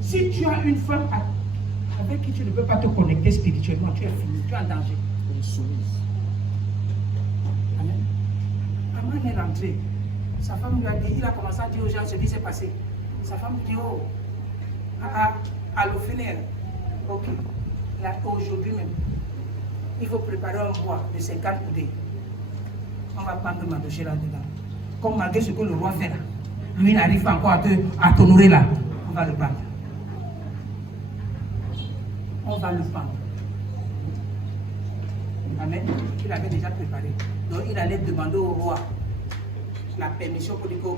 Si tu as une femme avec qui tu ne peux pas te connecter spirituellement, tu es fini, tu es en danger. Amen. Aman est rentré. Sa femme lui a dit, il a commencé à dire aux gens ce qui s'est passé. Sa femme dit, oh, à l'officiel, ok, là, aujourd'hui même, il faut préparer un bois de 50 coudées. On va prendre Mardochée là-dedans. Comme malgré ce que le roi fait là, lui n'arrive pas encore à t'honorer là, on va le prendre. On va le prendre. Amen. Il avait déjà préparé. Donc il allait demander au roi la permission pour dire que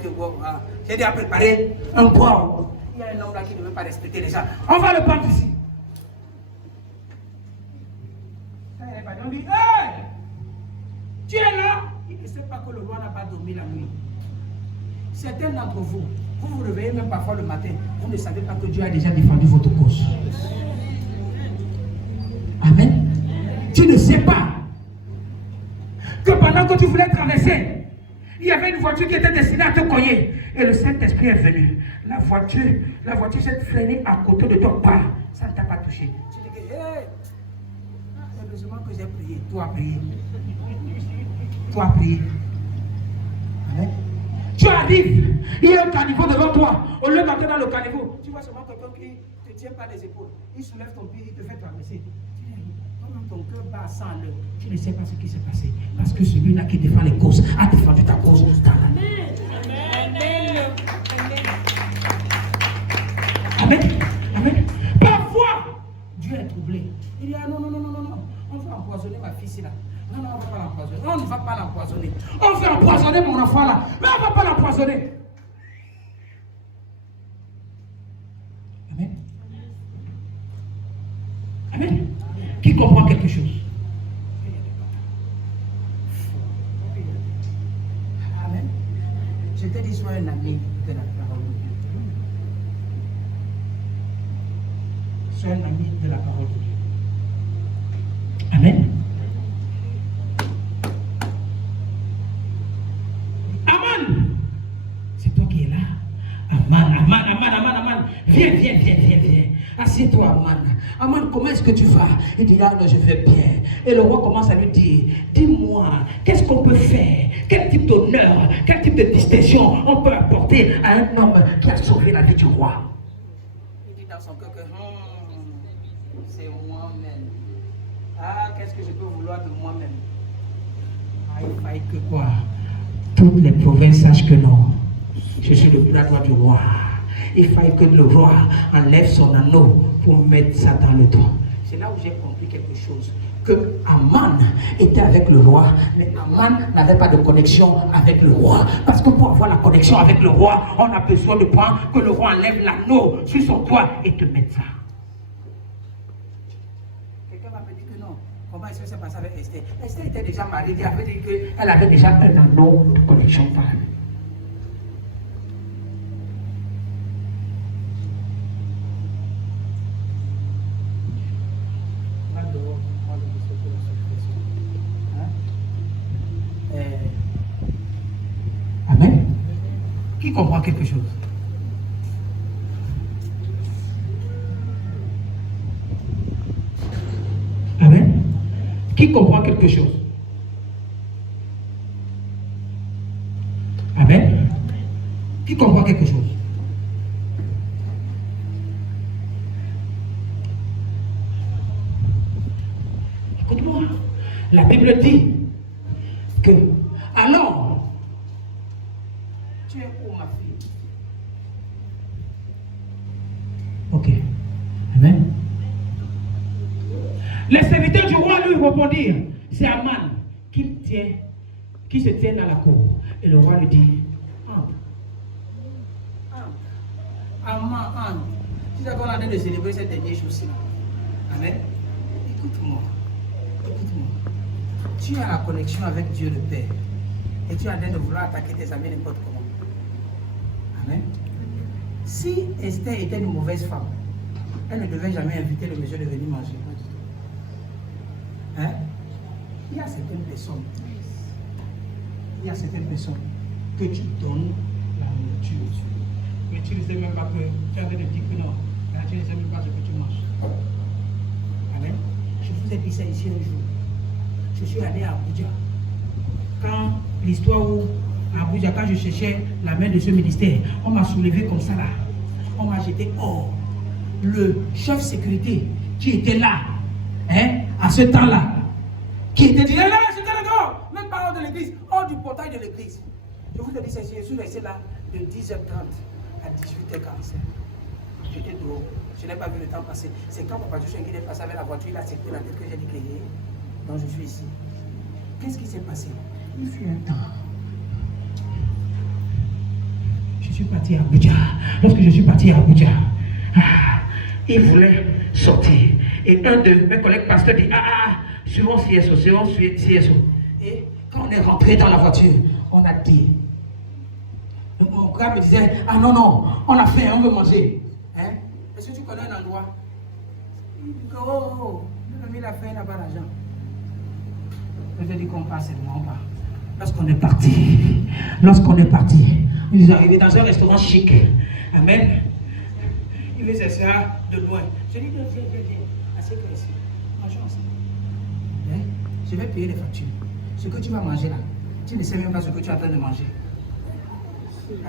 j'ai déjà préparé un bois. Il y a un homme là qui ne veut pas respecter les gens. On va le prendre ici. On dit, hey! Tu es là? Il ne sait pas que le roi n'a pas dormi la nuit. Certains d'entre vous, vous vous réveillez même parfois le matin, vous ne savez pas que Dieu a déjà défendu votre cause. Amen. Tu ne sais pas que pendant que tu voulais traverser, il y avait une voiture qui était destinée à te cogner. Et le Saint-Esprit est venu. La voiture s'est freinée à côté de toi. Pas. Ça ne t'a pas touché. Tu dis que, heureusement que j'ai prié. Toi as prié. Toi as prié. Amen. Tu arrives, il y a un caniveau devant toi. Au lieu d'entrer dans le caniveau, tu vois seulement quelqu'un qui ne te tient pas les épaules. Il soulève ton pied, il te fait traverser. Ton cœur bat à 100 à l'heure. Tu ne sais pas ce qui s'est passé. Parce que celui-là qui défend les causes a défendu ta cause dans la main. Amen. Amen. Parfois, Dieu est troublé. Il dit, ah non. On va empoisonner ma fille là. Non, on ne va pas l'empoisonner. On ne va pas l'empoisonner. On veut empoisonner mon enfant là. Mais on ne va pas l'empoisonner. Amen. Amen. Qui comprend quelque chose? Amen. Je t'ai dit, sois un ami de la parole de Dieu. Sois un ami de la parole de Dieu. Amen. Amen. C'est toi qui es là. Aman. Viens. Assieds-toi, Aman. Aman, comment est-ce que tu vas? Il dit, ah non, je vais bien. Et le roi commence à lui dire, dis-moi, qu'est-ce qu'on peut faire? Quel type d'honneur, quel type de distinction on peut apporter à un homme qui a sauvé la vie du roi? Il dit dans son cœur que, c'est moi-même. Ah, qu'est-ce que je peux vouloir de moi-même? Ah, il faille que quoi? Toutes les provinces sachent que non. Je suis le bras droit du roi. Il faille que le roi enlève son anneau pour mettre ça dans le dos. C'est là où j'ai compris quelque chose. Que Aman était avec le roi, mais Aman n'avait pas de connexion avec le roi. Parce que pour avoir la connexion avec le roi, on a besoin de prendre que le roi enlève l'anneau sur son doigt et te mette ça. Quelqu'un va me dire que non. Comment est-ce que ça s'est passé avec Esther? Esther était déjà mariée, elle avait dit qu'elle avait déjà un anneau de connexion par elle. Amen. Qui comprend quelque chose? Amen. Qui comprend quelque chose? Amen. Qui comprend quelque chose? Écoute-moi. La Bible dit que alors, tu es où ma fille? Ok. Amen. Les serviteurs du roi lui répondirent, c'est Aman qui se tient dans la cour. Et le roi lui dit, Aman, tu sais qu'on a de célébrer cette dernière chose-ci. Amen. Écoute-moi. Tu as la connexion avec Dieu le Père. Et tu as l'air de vouloir attaquer tes amis n'importe comment. Amen. Si Esther était une mauvaise femme, elle ne devait jamais inviter le monsieur de venir manger. Hein? Il y a certaines personnes que tu donnes la nourriture. Mais tu ne sais même pas que tu avais de dire que non. Là, tu ne sais même pas ce que tu manges. Amen. Je vous ai dit ça ici un jour. Je suis allé à Abuja. Quand l'histoire où à Abuja, quand je cherchais la main de ce ministère, on m'a soulevé comme ça là. On m'a jeté hors. Le chef sécurité qui était là, hein, à ce temps-là, qui était dit, là, j'étais là, même pas hors de l'église, hors du portail de l'église. Je vous ai dit, je suis resté là de 10h30 à 18h45. J'étais dehors. Je n'ai pas vu le temps passer. C'est quand Papa Joshua qui est passé avec la voiture, il a secoué la tête que j'ai dit que donc je suis ici. Qu'est-ce qui s'est passé? Il fut un temps. Je suis parti à Abuja. Lorsque je suis parti à Abuja, il voulait sortir. Et un de mes collègues pasteurs dit, suivons CSO. Et quand on est rentré dans la voiture, on a dit, mon frère me disait, non, on a faim, on veut manger. Hein? Est-ce que tu connais un endroit? Il dit, il a faim, il n'a pas d'argent. Je te dis qu'on passe, c'est moi, on part. Lorsqu'on est parti, ils sont arrivés dans un restaurant chic. Amen. Il veut s'asseoir de loin. Je lui dis, viens. Assieds-toi ici. Mangeons ensemble. Hein? Je vais payer les factures. Ce que tu vas manger là, tu ne sais même pas ce que tu es en train de manger.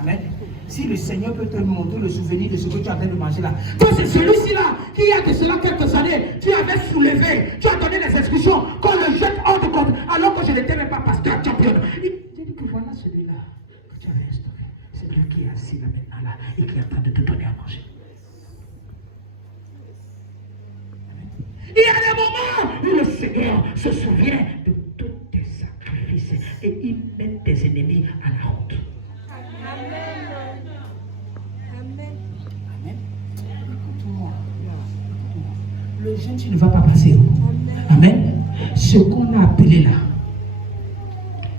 Amen. Si le Seigneur peut te montrer le souvenir de ce que tu es en train de manger là, que c'est celui-ci là, qui il y a de cela quelques années, tu avais soulevé, tu as donné des instructions, qu'on le jette hors de compte, alors que je n'étais même pas pasteur champion. J'ai dit que voilà celui-là que tu avais instauré. C'est lui qui est assis là maintenant là et qui est en train de te donner à manger. Il y a des moments où le Seigneur se souvient de tous tes sacrifices et il met tes ennemis à la honte. Amen. Écoute-moi. Le jeûne, tu ne vas pas passer. Amen. Ce qu'on a appelé là,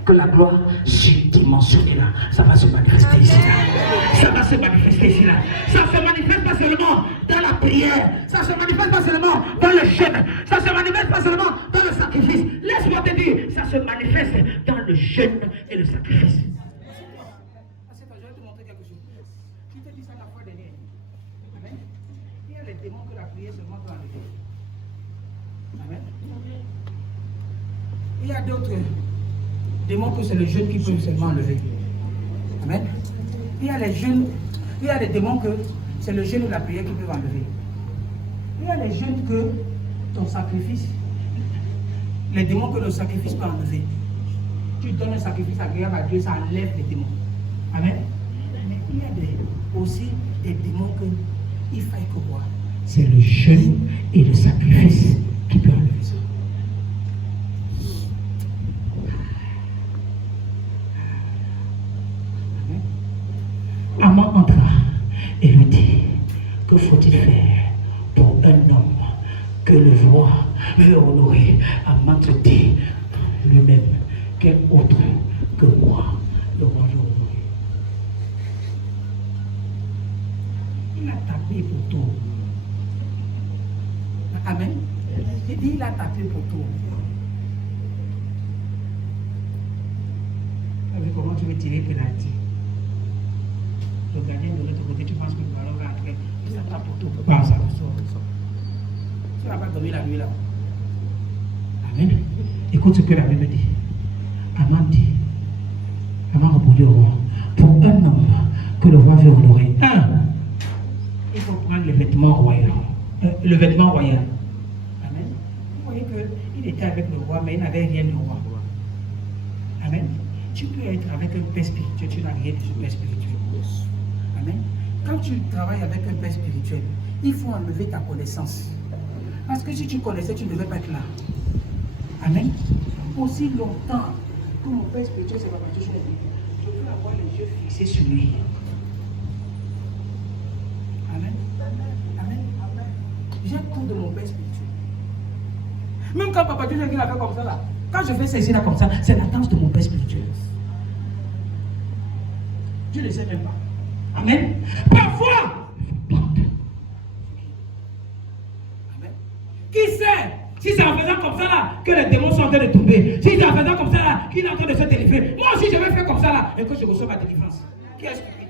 que la gloire surdimensionnée là, ça va se manifester ici là. Ça va se manifester ici là. Ça se manifeste pas seulement dans la prière. Ça se manifeste pas seulement dans le jeûne. Ça se manifeste pas seulement dans le sacrifice. Laisse-moi te dire, ça se manifeste dans le jeûne et le sacrifice. Il y a d'autres démons que c'est le jeûne qui peut seulement enlever. Amen. Il y a des démons que c'est le jeûne ou la prière qui peut enlever. Il y a les jeûnes que ton sacrifice, les démons que le sacrifice peut enlever. Tu donnes un sacrifice agréable à Dieu, ça enlève les démons. Amen. Mais il y a aussi des démons que il faille que quoi? C'est le jeûne et le sacrifice qui peut enlever ça. Amant entra et lui dit, que faut-il faire pour un homme que le roi veut honorer? Amant dit lui-même, quel autre que moi le roi veut honorer? Il a tapé pour tout. Amen. J'ai dit, il a tapé pour tout. Vous savez comment tu veux tirer penalty? Le gardien de l'autre côté, tu penses que le ballon va entrer, ça tape pour tout. Pas ça, tu vas pas dormir la nuit là. Amen. Écoute ce que la Bible dit. Aman répondit au roi, pour un homme que le roi veut honorer, il faut prendre le vêtement royal. Amen. Vous voyez qu'il était avec le roi, mais il n'avait rien de roi. Amen. Tu peux être avec un père spirituel, tu n'as rien de ce père spirituel. Amen. Quand tu travailles avec un père spirituel, il faut enlever ta connaissance. Parce que si tu connaissais, tu ne devais pas être là. Amen. Aussi longtemps que mon père spirituel s'est battu sur lui, je peux avoir les yeux fixés sur lui. Amen. Amen. J'ai tout de mon père spirituel. Même quand Papa Dieu l'a fait comme ça là, quand je fais ceci là comme ça, c'est la danse de mon père spirituel. Je ne sais même pas. Amen. Parfois, amen. Qui sait si c'est en faisant comme ça là que les démons sont en train de tomber? Si c'est en faisant comme ça là qu'il est en train de se délivrer. Moi aussi je vais faire comme ça là et que je reçois ma délivrance. Qui est stupide?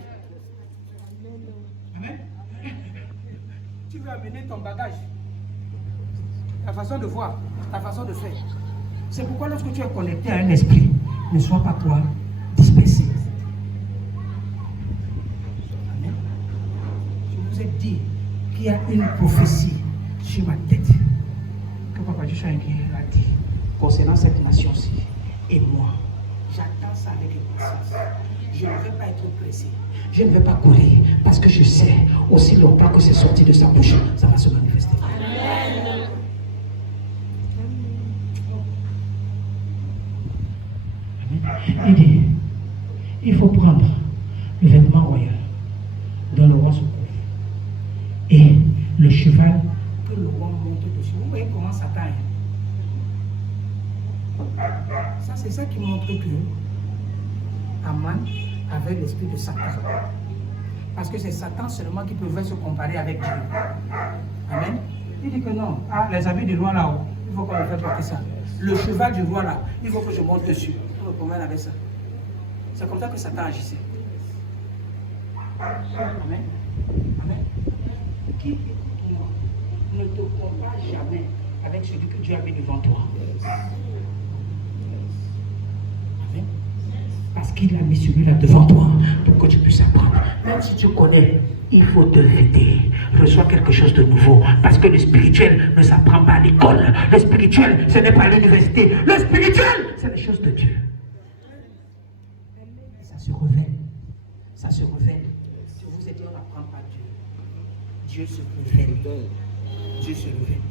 Amen. Tu veux amener ton bagage, ta façon de voir, ta façon de faire. C'est pourquoi lorsque tu es connecté à un esprit, ne sois pas toi dispersé. Je vous ai dit qu'il y a une prophétie sur ma tête que Papa Dieu a dit concernant cette nation-ci. Et moi, j'attends ça avec impatience. Je ne vais pas être pressé. Je ne vais pas courir parce que je sais aussi longtemps que c'est sorti de sa bouche, ça va se manifester. Amen. Il dit, il faut prendre le vêtement royal dans le roi se couvre. Et le cheval que le roi monte dessus. Vous voyez comment Satan est. Ça, c'est ça qui montre que Aman avait l'esprit de Satan. Parce que c'est Satan seulement qui pouvait se comparer avec Dieu. Amen. Il dit que non, les habits du roi là-haut, il faut qu'on le fasse porter ça. Le cheval du roi là, il faut que je monte dessus. me promène avec ça. C'est comme ça que Satan agissait. Amen. Amen. Qui écoute-moi ne te compare jamais avec celui que Dieu a mis devant toi. Amen. Parce qu'il a mis celui-là devant toi pour que tu puisses apprendre. Même si tu connais, il faut te vider. Reçois quelque chose de nouveau. Parce que le spirituel ne s'apprend pas à l'école. Le spirituel, ce n'est pas à l'université. Le spirituel, c'est les choses de Dieu. Et ça se révèle. Ça se révèle. Je vous ai dit, on n'apprend pas Dieu. Dieu se révèle. Dieu se révèle.